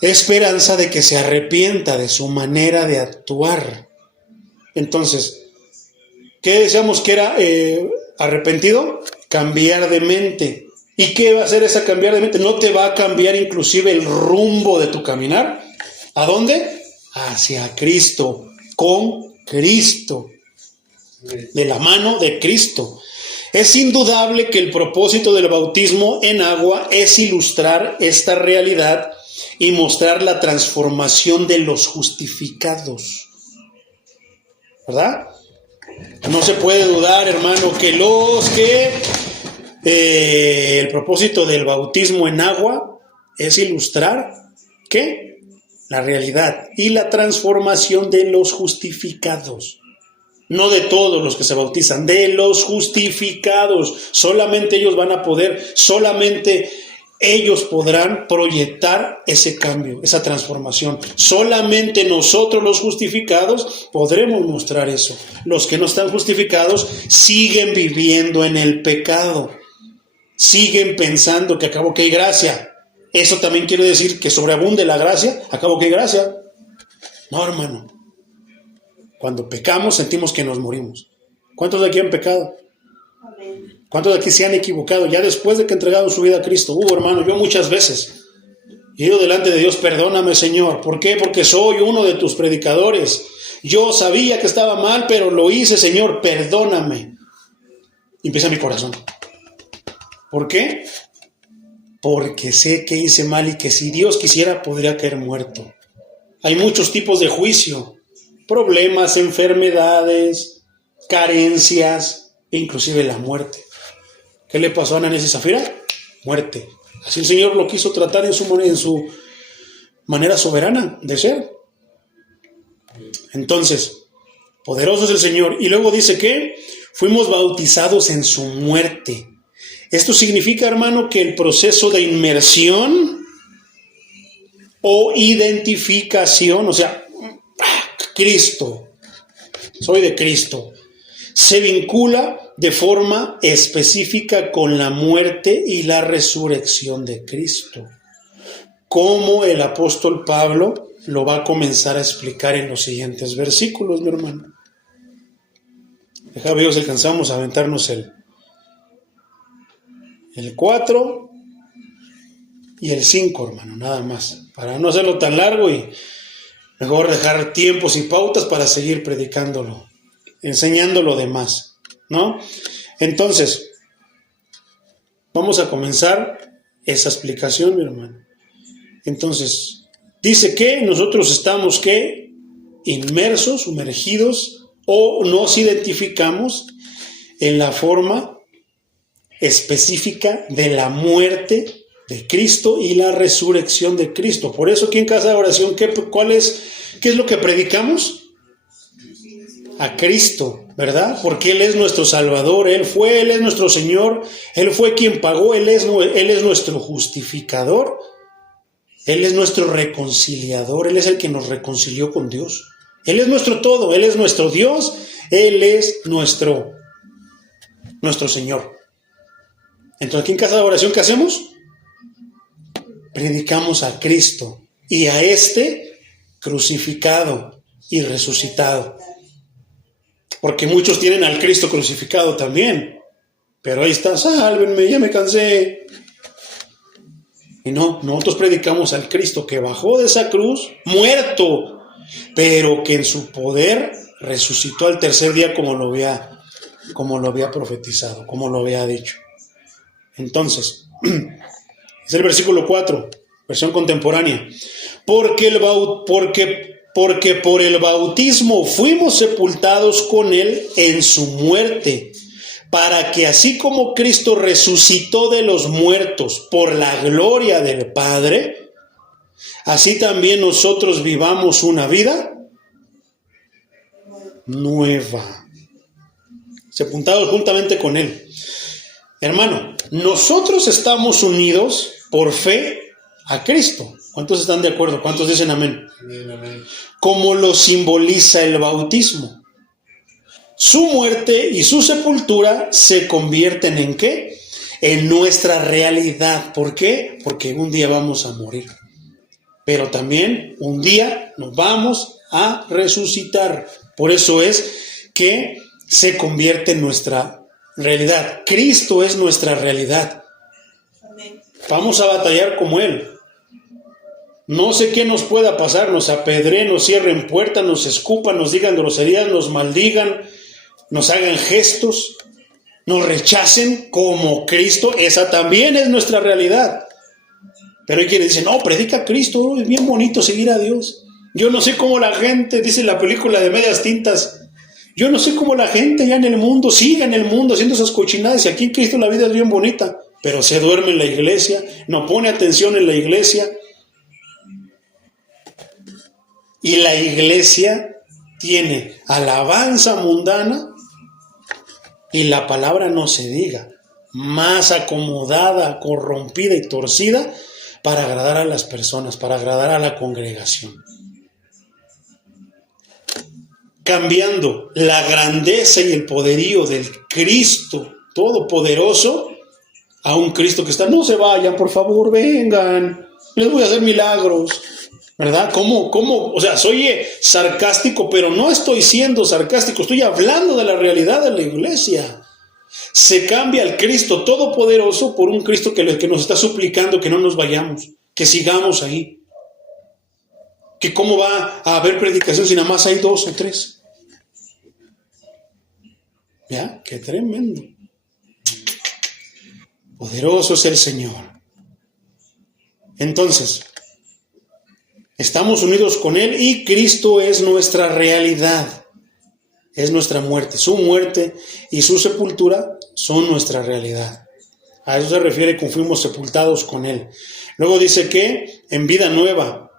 esperanza de que se arrepienta de su manera de actuar. Entonces, ¿qué decíamos que era arrepentido? Cambiar de mente. ¿Y qué va a hacer esa cambiar de mente? No te va a cambiar inclusive el rumbo de tu caminar. ¿A dónde? Hacia Cristo, con Cristo, de la mano de Cristo. Es indudable que el propósito del bautismo en agua es ilustrar esta realidad y mostrar la transformación de los justificados. ¿Verdad? No se puede dudar, hermano, que el propósito del bautismo en agua es ilustrar, ¿qué? La realidad y la transformación de los justificados. No de todos los que se bautizan, de los justificados. Solamente ellos van a poder, solamente ellos podrán proyectar ese cambio, esa transformación. Solamente nosotros los justificados podremos mostrar eso. Los que no están justificados siguen viviendo en el pecado. Siguen pensando que acabo que hay gracia. Eso también quiere decir que sobreabunde la gracia. Acabo que hay gracia. No, hermano. Cuando pecamos sentimos que nos morimos. ¿Cuántos de aquí han pecado? ¿Cuántos de aquí se han equivocado ya después de que entregaron su vida a Cristo? Hermano, yo muchas veces he ido delante de Dios, perdóname, Señor. ¿Por qué? Porque soy uno de tus predicadores. Yo sabía que estaba mal, pero lo hice, Señor, perdóname. Y empieza mi corazón. ¿Por qué? Porque sé que hice mal y que si Dios quisiera podría caer muerto. Hay muchos tipos de juicio, problemas, enfermedades, carencias, e inclusive la muerte. ¿Qué le pasó a Ananías y Zafira? Muerte. Así el Señor lo quiso tratar en su manera soberana de ser. Entonces, poderoso es el Señor. Y luego dice que fuimos bautizados en su muerte. Esto significa, hermano, que el proceso de inmersión o identificación, o sea, Cristo, soy de Cristo, se vincula de forma específica con la muerte y la resurrección de Cristo, como el apóstol Pablo lo va a comenzar a explicar en los siguientes versículos, mi hermano. Deja ver si alcanzamos a aventarnos el 4 y el 5, hermano, nada más, para no hacerlo tan largo y mejor dejar tiempos y pautas para seguir predicándolo, enseñando lo demás, ¿no? Entonces, vamos a comenzar esa explicación, mi hermano. Entonces, dice que nosotros estamos, ¿qué? Inmersos, sumergidos, o nos identificamos en la forma específica de la muerte de Cristo y la resurrección de Cristo. Por eso aquí en Casa de Oración, ¿qué es lo que predicamos? A Cristo, ¿verdad? Porque Él es nuestro Salvador, Él es nuestro Señor, Él fue quien pagó, Él es nuestro justificador, Él es nuestro reconciliador, Él es el que nos reconcilió con Dios. Él es nuestro todo, Él es nuestro Dios, Él es nuestro Señor. Entonces aquí en Casa de Oración, ¿qué hacemos? Predicamos a Cristo y a este crucificado y resucitado. Porque muchos tienen al Cristo crucificado también. Pero ahí está, sálvenme, ya me cansé. Y no, nosotros predicamos al Cristo que bajó de esa cruz, muerto, pero que en su poder resucitó al tercer día como lo había profetizado, como lo había dicho. Entonces, es el versículo 4, versión contemporánea. Porque por el bautismo fuimos sepultados con él en su muerte, para que así como Cristo resucitó de los muertos por la gloria del Padre, así también nosotros vivamos una vida nueva, sepultados juntamente con él. Hermano, nosotros estamos unidos por fe a Cristo. ¿Cuántos están de acuerdo? ¿Cuántos dicen amén? Amén, amén. Como lo simboliza el bautismo. Su muerte y su sepultura se convierten ¿en qué? En nuestra realidad. ¿Por qué? Porque un día vamos a morir. Pero también un día nos vamos a resucitar. Por eso es que se convierte en nuestra realidad. Cristo es nuestra realidad. Vamos a batallar como Él. No sé qué nos pueda pasar, nos apedreen, nos cierren puertas, nos escupan, nos digan groserías, nos maldigan, nos hagan gestos, nos rechacen como Cristo. Esa también es nuestra realidad. Pero hay quienes dicen, no, predica a Cristo, es bien bonito seguir a Dios. Yo no sé cómo la gente, dice la película de Medias Tintas, yo no sé cómo la gente ya en el mundo, sigue en el mundo haciendo esas cochinadas, y aquí en Cristo la vida es bien bonita, pero se duerme en la iglesia, no pone atención en la iglesia. Y la iglesia tiene alabanza mundana y la palabra no se diga, más acomodada, corrompida y torcida para agradar a las personas, para agradar a la congregación. Cambiando la grandeza y el poderío del Cristo Todopoderoso a un Cristo que está, no se vayan, por favor, vengan, les voy a hacer milagros. ¿Verdad? ¿Cómo? O sea, soy sarcástico, pero no estoy siendo sarcástico, estoy hablando de la realidad de la iglesia. Se cambia el Cristo Todopoderoso por un Cristo que nos está suplicando que no nos vayamos, que sigamos ahí. Que cómo va a haber predicación si nada más hay 2 o 3. ¿Ya? ¡Qué tremendo! Poderoso es el Señor. Entonces, estamos unidos con Él y Cristo es nuestra realidad, es nuestra muerte. Su muerte y su sepultura son nuestra realidad. A eso se refiere con fuimos sepultados con Él. Luego dice que en vida nueva.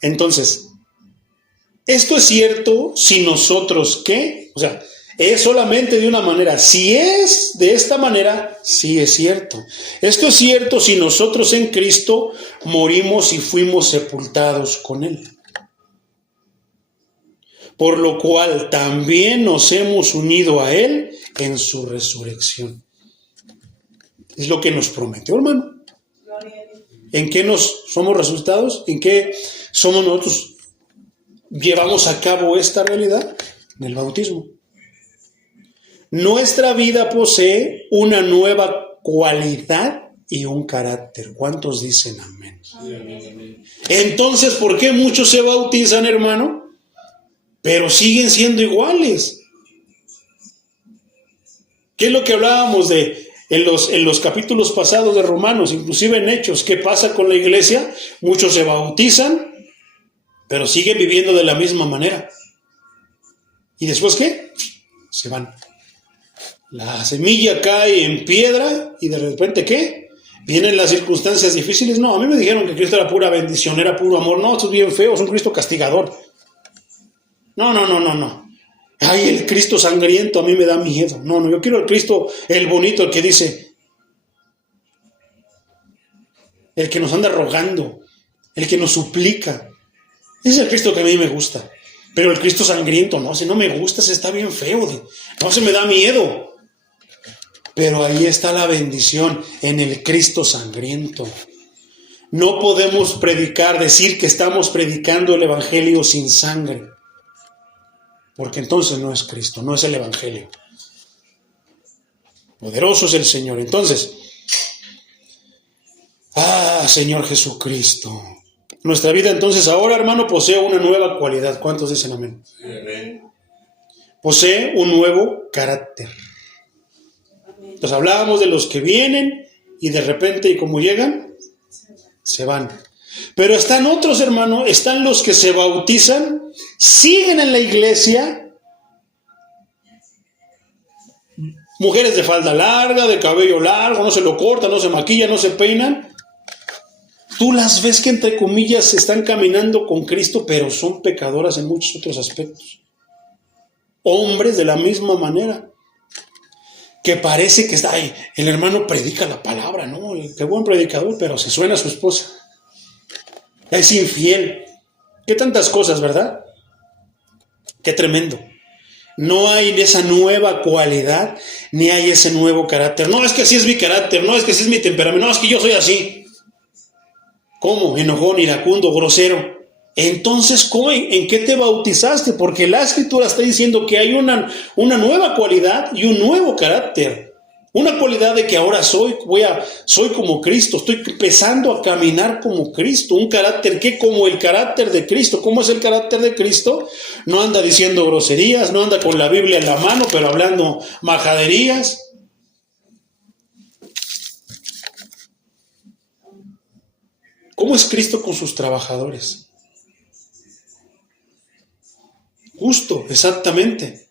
Entonces, esto es cierto si nosotros, ¿qué? O sea, es solamente de una manera. Si es de esta manera, sí es cierto. Esto es cierto si nosotros en Cristo morimos y fuimos sepultados con Él. Por lo cual también nos hemos unido a Él en su resurrección. Es lo que nos prometió, hermano. ¿En qué nos somos resultados? ¿En qué somos nosotros? ¿Llevamos a cabo esta realidad? En el bautismo. Nuestra vida posee una nueva cualidad y un carácter. ¿Cuántos dicen amén? Amén. Entonces, ¿por qué muchos se bautizan, hermano? Pero siguen siendo iguales. ¿Qué es lo que hablábamos en los capítulos pasados de Romanos, inclusive en Hechos? ¿Qué pasa con la iglesia? Muchos se bautizan, pero siguen viviendo de la misma manera. ¿Y después qué? Se van. La semilla cae en piedra y de repente, ¿qué? Vienen las circunstancias difíciles. No, a mí me dijeron que Cristo era pura bendición, era puro amor. No, esto es bien feo, es un Cristo castigador. No. Ay, el Cristo sangriento a mí me da miedo. No, yo quiero el Cristo, el bonito, el que dice, el que nos anda rogando, el que nos suplica. Ese es el Cristo que a mí me gusta. Pero el Cristo sangriento, no, si no me gusta, se está bien feo. No, se me da miedo. Pero ahí está la bendición en el Cristo sangriento. No podemos decir que estamos predicando el Evangelio sin sangre. porque entonces no es Cristo, no es el Evangelio. Poderoso es el Señor. Entonces, Señor Jesucristo. Nuestra vida entonces ahora, hermano, posee una nueva cualidad. ¿Cuántos dicen amén? Amén. Posee un nuevo carácter. Entonces hablábamos de los que vienen y de repente, y como llegan, se van. Pero están otros, hermano, están los que se bautizan, siguen en la iglesia, mujeres de falda larga, de cabello largo, no se lo cortan, no se maquillan, no se peinan. Tú las ves que entre comillas están caminando con Cristo, pero son pecadoras en muchos otros aspectos. Hombres de la misma manera, que parece que está ahí, el hermano predica la palabra, ¿no? Qué buen predicador, pero se suena a su esposa. Es infiel. Qué tantas cosas, ¿verdad? Qué tremendo. No hay esa nueva cualidad, ni hay ese nuevo carácter. No, es que así es mi carácter, no, es que así es mi temperamento, no, es que yo soy así. ¿Cómo? Enojón, iracundo, grosero. Entonces, ¿cómo? ¿En qué te bautizaste? Porque la Escritura está diciendo que hay una nueva cualidad y un nuevo carácter. Una cualidad de que ahora soy como Cristo, estoy empezando a caminar como Cristo. Un carácter que como el carácter de Cristo. ¿Cómo es el carácter de Cristo? No anda diciendo groserías, no anda con la Biblia en la mano, pero hablando majaderías. ¿Cómo es Cristo con sus trabajadores? Justo, exactamente.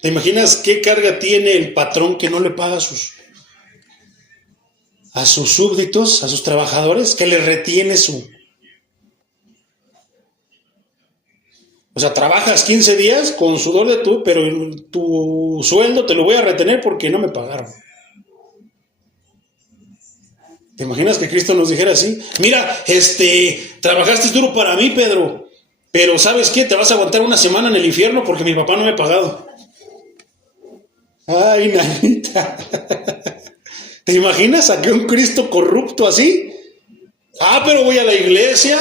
¿Te imaginas qué carga tiene el patrón que no le paga a sus súbditos, a sus trabajadores, que le retiene O sea, trabajas 15 días con sudor de pero tu sueldo te lo voy a retener porque no me pagaron. ¿Te imaginas que Cristo nos dijera así? Mira, trabajaste duro para mí, Pedro, pero ¿sabes qué? Te vas a aguantar una semana en el infierno porque mi papá no me ha pagado. Ay, nanita. ¿Te imaginas a que un Cristo corrupto así? Pero voy a la iglesia,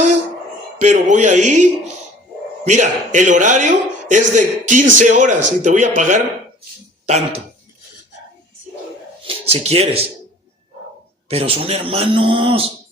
pero voy ahí. Mira, el horario es de 15 horas y te voy a pagar tanto. Si quieres. Pero son hermanos.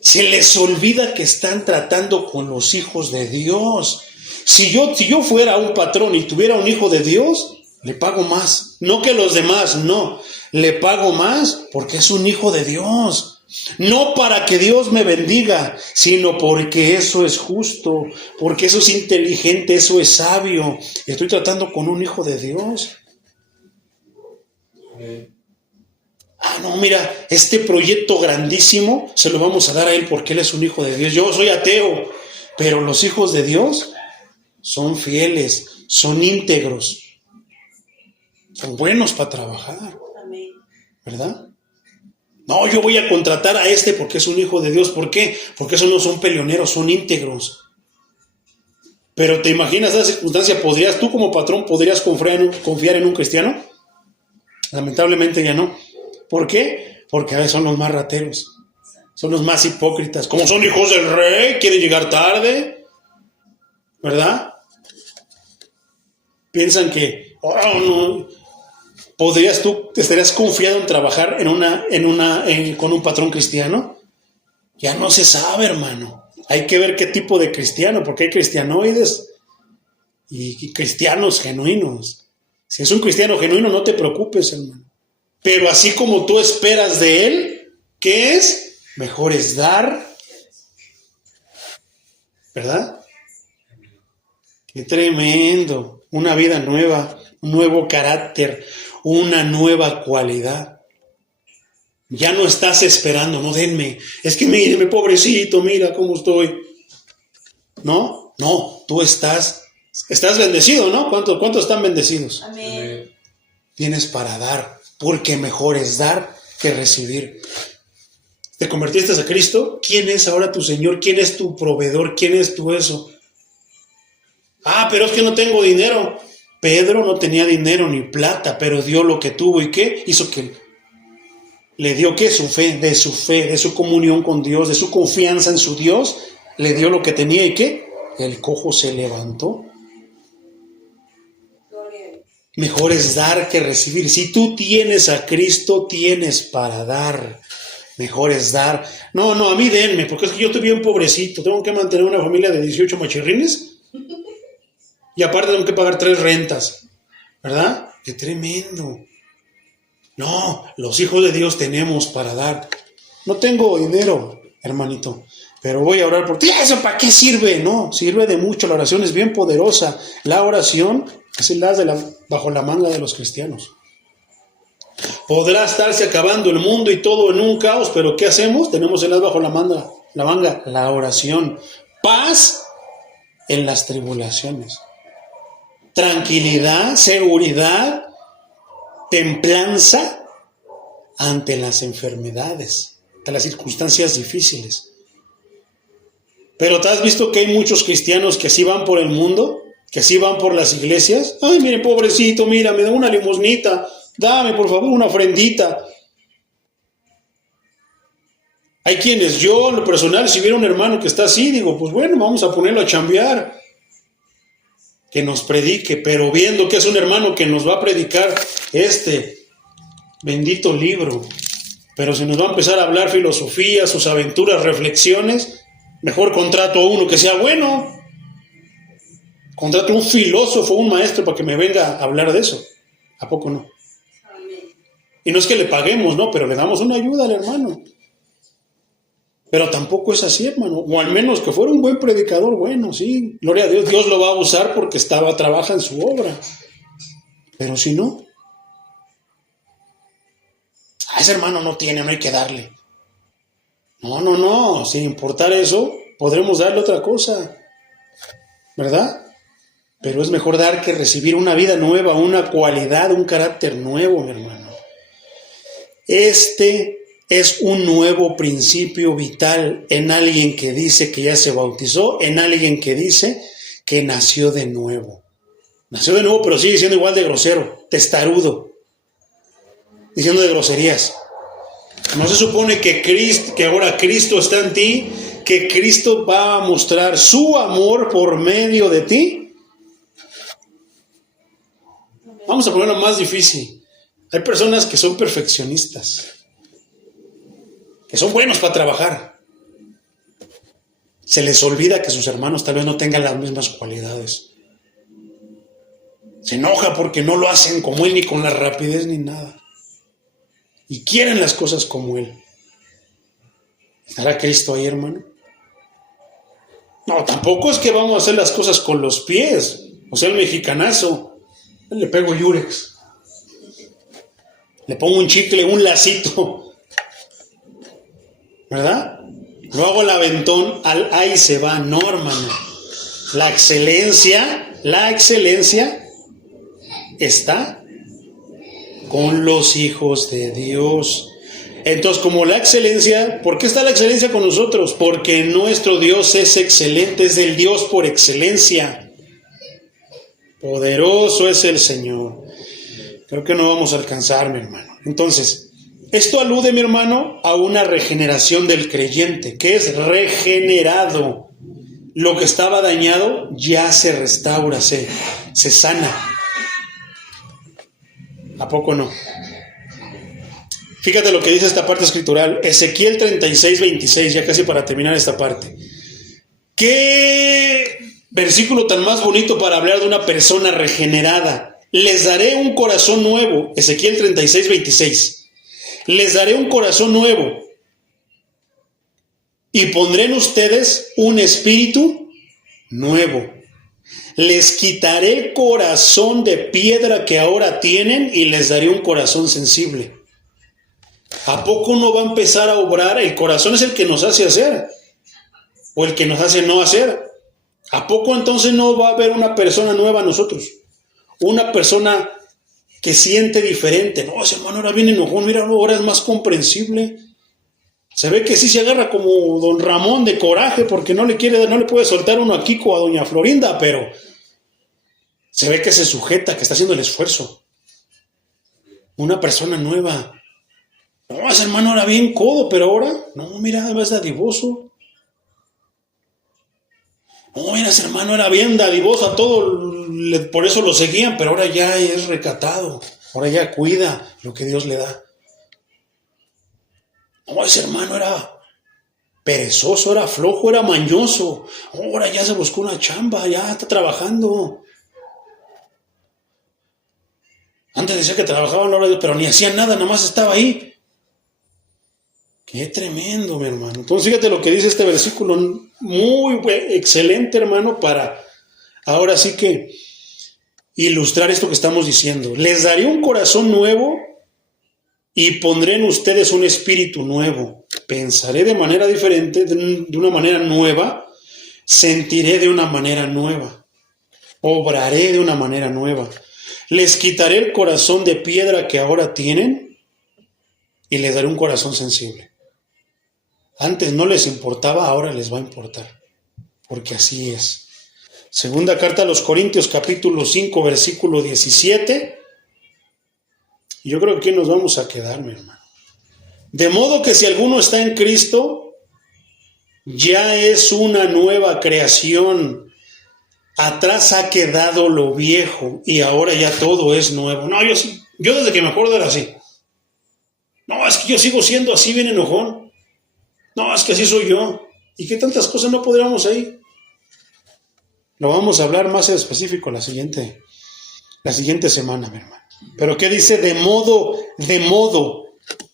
Se les olvida que están tratando con los hijos de Dios. Si yo fuera un patrón y tuviera un hijo de Dios, le pago más. No que los demás, no. Le pago más porque es un hijo de Dios. No para que Dios me bendiga, sino porque eso es justo, porque eso es inteligente, eso es sabio. Estoy tratando con un hijo de Dios. No, mira, este proyecto grandísimo se lo vamos a dar a él porque él es un hijo de Dios. Yo soy ateo, pero los hijos de Dios son fieles, son íntegros, son buenos para trabajar, ¿verdad? No, yo voy a contratar a porque es un hijo de Dios. ¿Por qué? Porque esos no son peleoneros, son íntegros. Pero ¿te imaginas esa circunstancia? ¿Tú como patrón podrías confiar en un cristiano? Lamentablemente ya no. ¿Por qué? Porque a veces son los más rateros, son los más hipócritas. Como son hijos del rey, quieren llegar tarde, ¿verdad? Piensan que, no, estarías confiado en trabajar con un patrón cristiano. Ya no se sabe, hermano. Hay que ver qué tipo de cristiano, porque hay cristianoides y cristianos genuinos. Si es un cristiano genuino, no te preocupes, hermano. Pero así como tú esperas de él, ¿qué es? Mejor es dar, ¿verdad? Qué tremendo. Una vida nueva, un nuevo carácter, una nueva cualidad. Ya no estás esperando, no denme. Es que míreme, pobrecito, mira cómo estoy. No, tú estás bendecido, ¿no? ¿Cuántos están bendecidos? Amén. Tienes para dar. Porque mejor es dar que recibir. ¿Te convertiste a Cristo? ¿Quién es ahora tu Señor? ¿Quién es tu proveedor? ¿Quién es tu eso? Pero es que no tengo dinero. Pedro no tenía dinero ni plata, pero dio lo que tuvo. ¿Y qué? Hizo que le dio ¿qué? Su fe, de su comunión con Dios, de su confianza en su Dios. Le dio lo que tenía. ¿Y qué? el cojo se levantó. Mejor es dar que recibir. Si tú tienes a Cristo, tienes para dar. Mejor es dar. No, a mí denme, porque es que yo estoy bien pobrecito. Tengo que mantener una familia de 18 machirrines. Y aparte tengo que pagar 3 rentas. ¿Verdad? ¡Qué tremendo! No, los hijos de Dios tenemos para dar. No tengo dinero, hermanito, pero voy a orar por ti. ¿Eso para qué sirve? No, sirve de mucho. La oración es bien poderosa. La oración es el as bajo la manga de los cristianos. Podrá estarse acabando el mundo y todo en un caos, pero ¿qué hacemos? Tenemos el as bajo la manga, la oración. Paz en las tribulaciones. Tranquilidad, seguridad, templanza ante las enfermedades, ante las circunstancias difíciles. Pero ¿te has visto que hay muchos cristianos que así van por el mundo? Que así van por las iglesias. Ay, mire, pobrecito, mira, me da una limosnita. Dame, por favor, una ofrendita. Hay quienes, yo en lo personal, si viera un hermano que está así, digo, pues bueno, vamos a ponerlo a chambear. Que nos predique, pero viendo que es un hermano que nos va a predicar este bendito libro, pero si nos va a empezar a hablar filosofía, sus aventuras, reflexiones, mejor contrato a uno que sea bueno. Contrato a un filósofo, un maestro para que me venga a hablar de eso. ¿A poco no? Y no es que le paguemos, ¿no? Pero le damos una ayuda al hermano. Pero tampoco es así, hermano. O al menos que fuera un buen predicador, bueno, sí. Gloria a Dios, Dios lo va a usar porque trabaja en su obra. Pero si no, a ese hermano no tiene, no hay que darle. No. Sin importar eso, podremos darle otra cosa. ¿Verdad? Pero es mejor dar que recibir una vida nueva, una cualidad, un carácter nuevo, mi hermano. Este es un nuevo principio vital en alguien que dice que ya se bautizó, en alguien que dice que nació de nuevo. Nació de nuevo, pero sigue siendo igual de grosero, testarudo, diciendo de groserías. ¿No se supone que ahora Cristo está en ti, que Cristo va a mostrar su amor por medio de ti? Vamos a ponerlo más difícil. Hay personas que son perfeccionistas, que son buenos para trabajar. Se les olvida que sus hermanos tal vez no tengan las mismas cualidades. Se enoja porque no lo hacen como él, ni con la rapidez ni nada. Y quieren las cosas como él. ¿Estará Cristo ahí, hermano? No, tampoco es que vamos a hacer las cosas con los pies. O sea, el mexicanazo. Le pego yurex. Le pongo un chicle, un lacito. ¿Verdad? Lo hago el aventón, ahí se va. No, hermano. La excelencia está con los hijos de Dios. Entonces, como la excelencia, ¿por qué está la excelencia con nosotros? Porque nuestro Dios es excelente, es el Dios por excelencia. Poderoso es el Señor. Creo que no vamos a alcanzar, mi hermano. Entonces, esto alude, mi hermano, a una regeneración del creyente, que es regenerado. Lo que estaba dañado ya se restaura, se sana. ¿A poco no? Fíjate lo que dice esta parte escritural, Ezequiel 36, 26, ya casi para terminar esta parte. ¿Qué versículo tan más bonito para hablar de una persona regenerada? Les daré un corazón nuevo, Ezequiel 36, 26. Les daré un corazón nuevo y pondré en ustedes un espíritu nuevo. Les quitaré el corazón de piedra que ahora tienen y les daré un corazón sensible. ¿A poco no va a empezar a obrar? El corazón es el que nos hace hacer o el que nos hace no hacer. ¿A poco entonces no va a haber una persona nueva a nosotros? Una persona que siente diferente. No, ese hermano ahora viene enojón, mira, ahora es más comprensible. Se ve que sí se agarra como don Ramón de coraje porque no le puede soltar uno a Kiko o a doña Florinda, pero se ve que se sujeta, que está haciendo el esfuerzo. Una persona nueva. No, ese hermano era bien codo, pero ahora, no, mira, es dadivoso. Oh, mira, ese hermano era bien dadivoso a todo, por eso lo seguían, pero ahora ya es recatado, ahora ya cuida lo que Dios le da. Oh, ese hermano era perezoso, era flojo, era mañoso. Ahora ya se buscó una chamba, ya está trabajando. Antes decía que trabajaba en la hora de Dios, pero ni hacía nada, nada más estaba ahí. Qué tremendo, mi hermano. Entonces fíjate lo que dice este versículo, muy excelente, hermano, para ahora sí que ilustrar esto que estamos diciendo. Les daré un corazón nuevo y pondré en ustedes un espíritu nuevo. Pensaré de manera diferente, de una manera nueva, sentiré de una manera nueva, obraré de una manera nueva. Les quitaré el corazón de piedra que ahora tienen y les daré un corazón sensible. Antes no les importaba, ahora les va a importar, porque así es. Segunda carta a los Corintios, capítulo 5, versículo 17. Yo creo que aquí nos vamos a quedar, mi hermano. De modo que si alguno está en Cristo, ya es una nueva creación. Atrás ha quedado lo viejo y ahora ya todo es nuevo. No, yo desde que me acuerdo era así. No, es que yo sigo siendo así, bien enojón. No, es que así soy yo. ¿Y qué tantas cosas no podríamos ahí? Lo vamos a hablar más en específico la siguiente semana, mi hermano. Pero ¿qué dice? De modo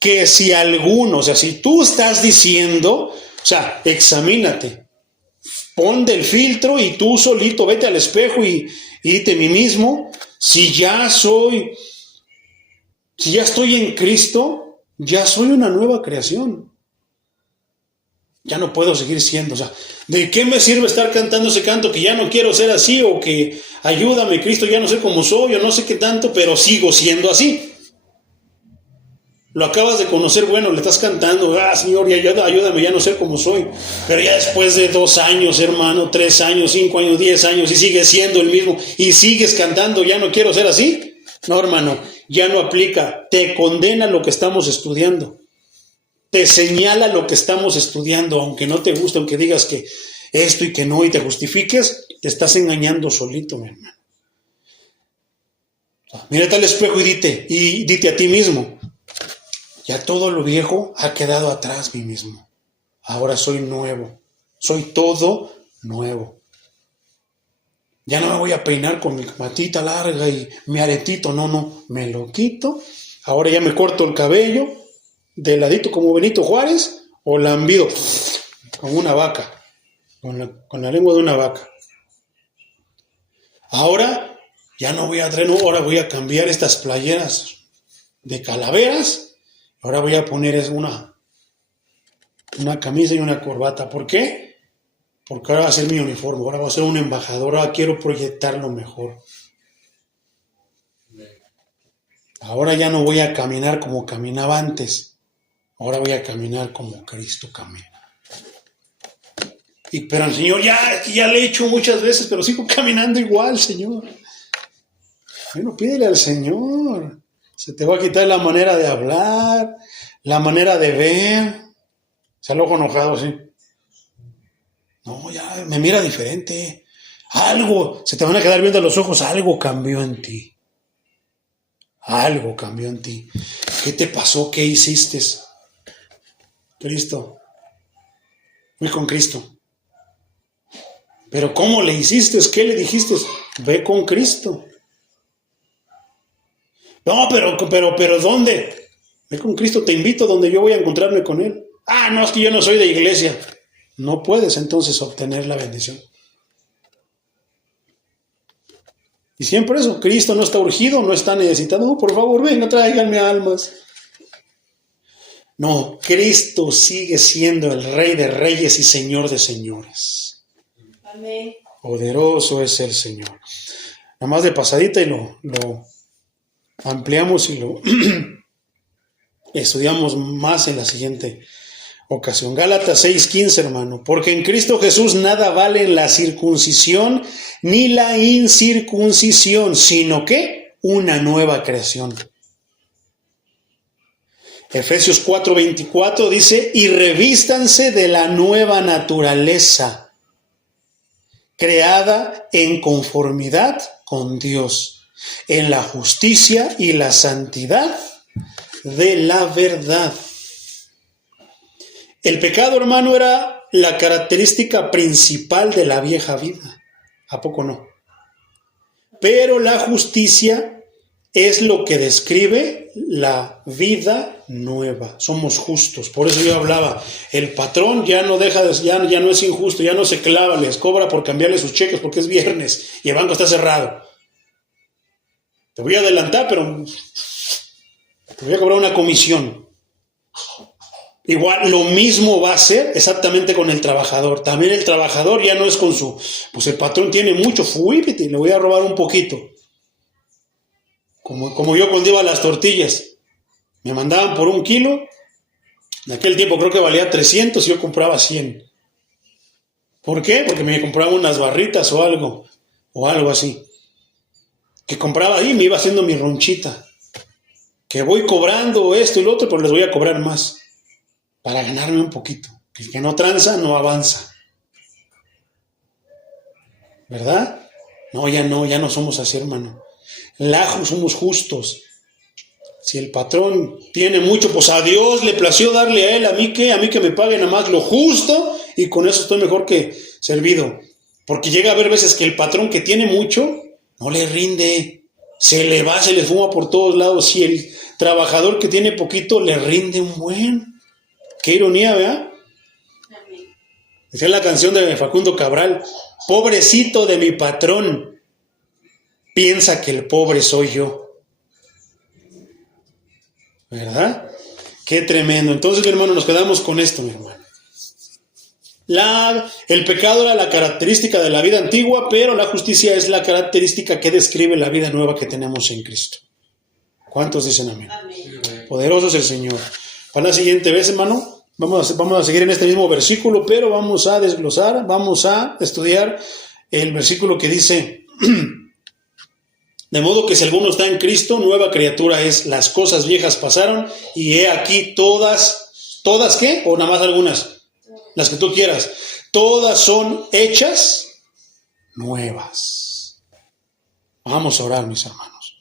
que si alguno, o sea, si tú estás diciendo, o sea, examínate, pon del filtro y tú solito vete al espejo y dite a mí mismo, si ya estoy en Cristo, ya soy una nueva creación. Ya no puedo seguir siendo, o sea, ¿de qué me sirve estar cantando ese canto que ya no quiero ser así o que ayúdame Cristo, ya no sé cómo soy o no sé qué tanto, pero sigo siendo así? Lo acabas de conocer, bueno, le estás cantando, Señor, ayúdame, ya no sé cómo soy, pero ya después de 2 años, hermano, 3 años, 5 años, 10 años y sigues siendo el mismo y sigues cantando, ya no quiero ser así. No, hermano, ya no aplica, te condena lo que estamos estudiando. Te señala lo que estamos estudiando, aunque no te guste, aunque digas que esto y que no, y te justifiques, te estás engañando solito, mi hermano. Mírate al espejo y dite a ti mismo, ya todo lo viejo ha quedado atrás, mí mismo. Ahora soy nuevo, soy todo nuevo. Ya no me voy a peinar con mi matita larga y mi aretito, no, me lo quito. Ahora ya me corto el cabello, de ladito como Benito Juárez o lambido como una vaca, con la lengua de una vaca. Ahora ya no voy a traer, no, ahora voy a cambiar estas playeras de calaveras, ahora voy a poner una camisa y una corbata. ¿Por qué? Porque ahora va a ser mi uniforme, ahora va a ser un embajador, ahora quiero proyectarlo mejor. Ahora ya no voy a caminar como caminaba antes. Ahora voy a caminar como Cristo camina. Pero el Señor, ya le he hecho muchas veces, pero sigo caminando igual, Señor. Bueno, pídele al Señor. Se te va a quitar la manera de hablar, la manera de ver. Se ha ojo enojado, sí. No, ya me mira diferente. Algo, se te van a quedar viendo los ojos, algo cambió en ti. Algo cambió en ti. ¿Qué te pasó? ¿Qué hiciste? Cristo. Fui con Cristo. Pero ¿cómo le hiciste? ¿Qué le dijiste? Ve con Cristo. No, pero ¿dónde? Ve con Cristo, te invito donde yo voy a encontrarme con Él. No, es que yo no soy de iglesia. No puedes entonces obtener la bendición. Y siempre eso, Cristo no está urgido, no está necesitado. No, por favor, venga, tráiganme almas. No, Cristo sigue siendo el Rey de Reyes y Señor de Señores. Amén. Poderoso es el Señor. Nada más de pasadita y lo ampliamos y lo estudiamos más en la siguiente ocasión. Gálatas 6:15, hermano. Porque en Cristo Jesús nada vale la circuncisión ni la incircuncisión, sino que una nueva creación. Efesios 4:24 dice, y revístanse de la nueva naturaleza, creada en conformidad con Dios, en la justicia y la santidad de la verdad. El pecado, hermano, era la característica principal de la vieja vida. ¿A poco no? Pero la justicia es lo que describe la vida nueva. Somos justos. Por eso yo hablaba, el patrón ya no deja, ya no es injusto, ya no se clava, les cobra por cambiarle sus cheques porque es viernes y el banco está cerrado. Te voy a adelantar, pero te voy a cobrar una comisión. Igual, lo mismo va a ser exactamente con el trabajador. También el trabajador ya no es con su... Pues el patrón tiene mucho, fuípete, le voy a robar un poquito. Como yo cuando iba a las tortillas. Me mandaban por 1 kilo. En aquel tiempo creo que valía 300 y yo compraba 100. ¿Por qué? Porque me compraba unas barritas o algo así. Que compraba ahí y me iba haciendo mi ronchita. Que voy cobrando esto y lo otro, pero les voy a cobrar más. Para ganarme un poquito. El que no tranza, no avanza. ¿Verdad? No, ya no somos así, hermano. Somos justos. Si el patrón tiene mucho, pues a Dios le plació darle a él, a mí que me pague nada más lo justo y con eso estoy mejor que servido. Porque llega a haber veces que el patrón que tiene mucho no le rinde, se le va, se le fuma por todos lados. Si el trabajador que tiene poquito le rinde un buen. Qué ironía, ¿verdad? Decía la canción de Facundo Cabral, pobrecito de mi patrón, piensa que el pobre soy yo. ¿Verdad? Qué tremendo. Entonces, mi hermano, nos quedamos con esto, mi hermano. El pecado era la característica de la vida antigua, pero la justicia es la característica que describe la vida nueva que tenemos en Cristo. ¿Cuántos dicen amén? Amén. Poderoso es el Señor. Para la siguiente vez, hermano, vamos a seguir en este mismo versículo, pero vamos a desglosar, vamos a estudiar el versículo que dice... De modo que si alguno está en Cristo, nueva criatura es, las cosas viejas pasaron y he aquí todas ¿qué? O nada más algunas, las que tú quieras, todas son hechas nuevas. Vamos a orar, mis hermanos.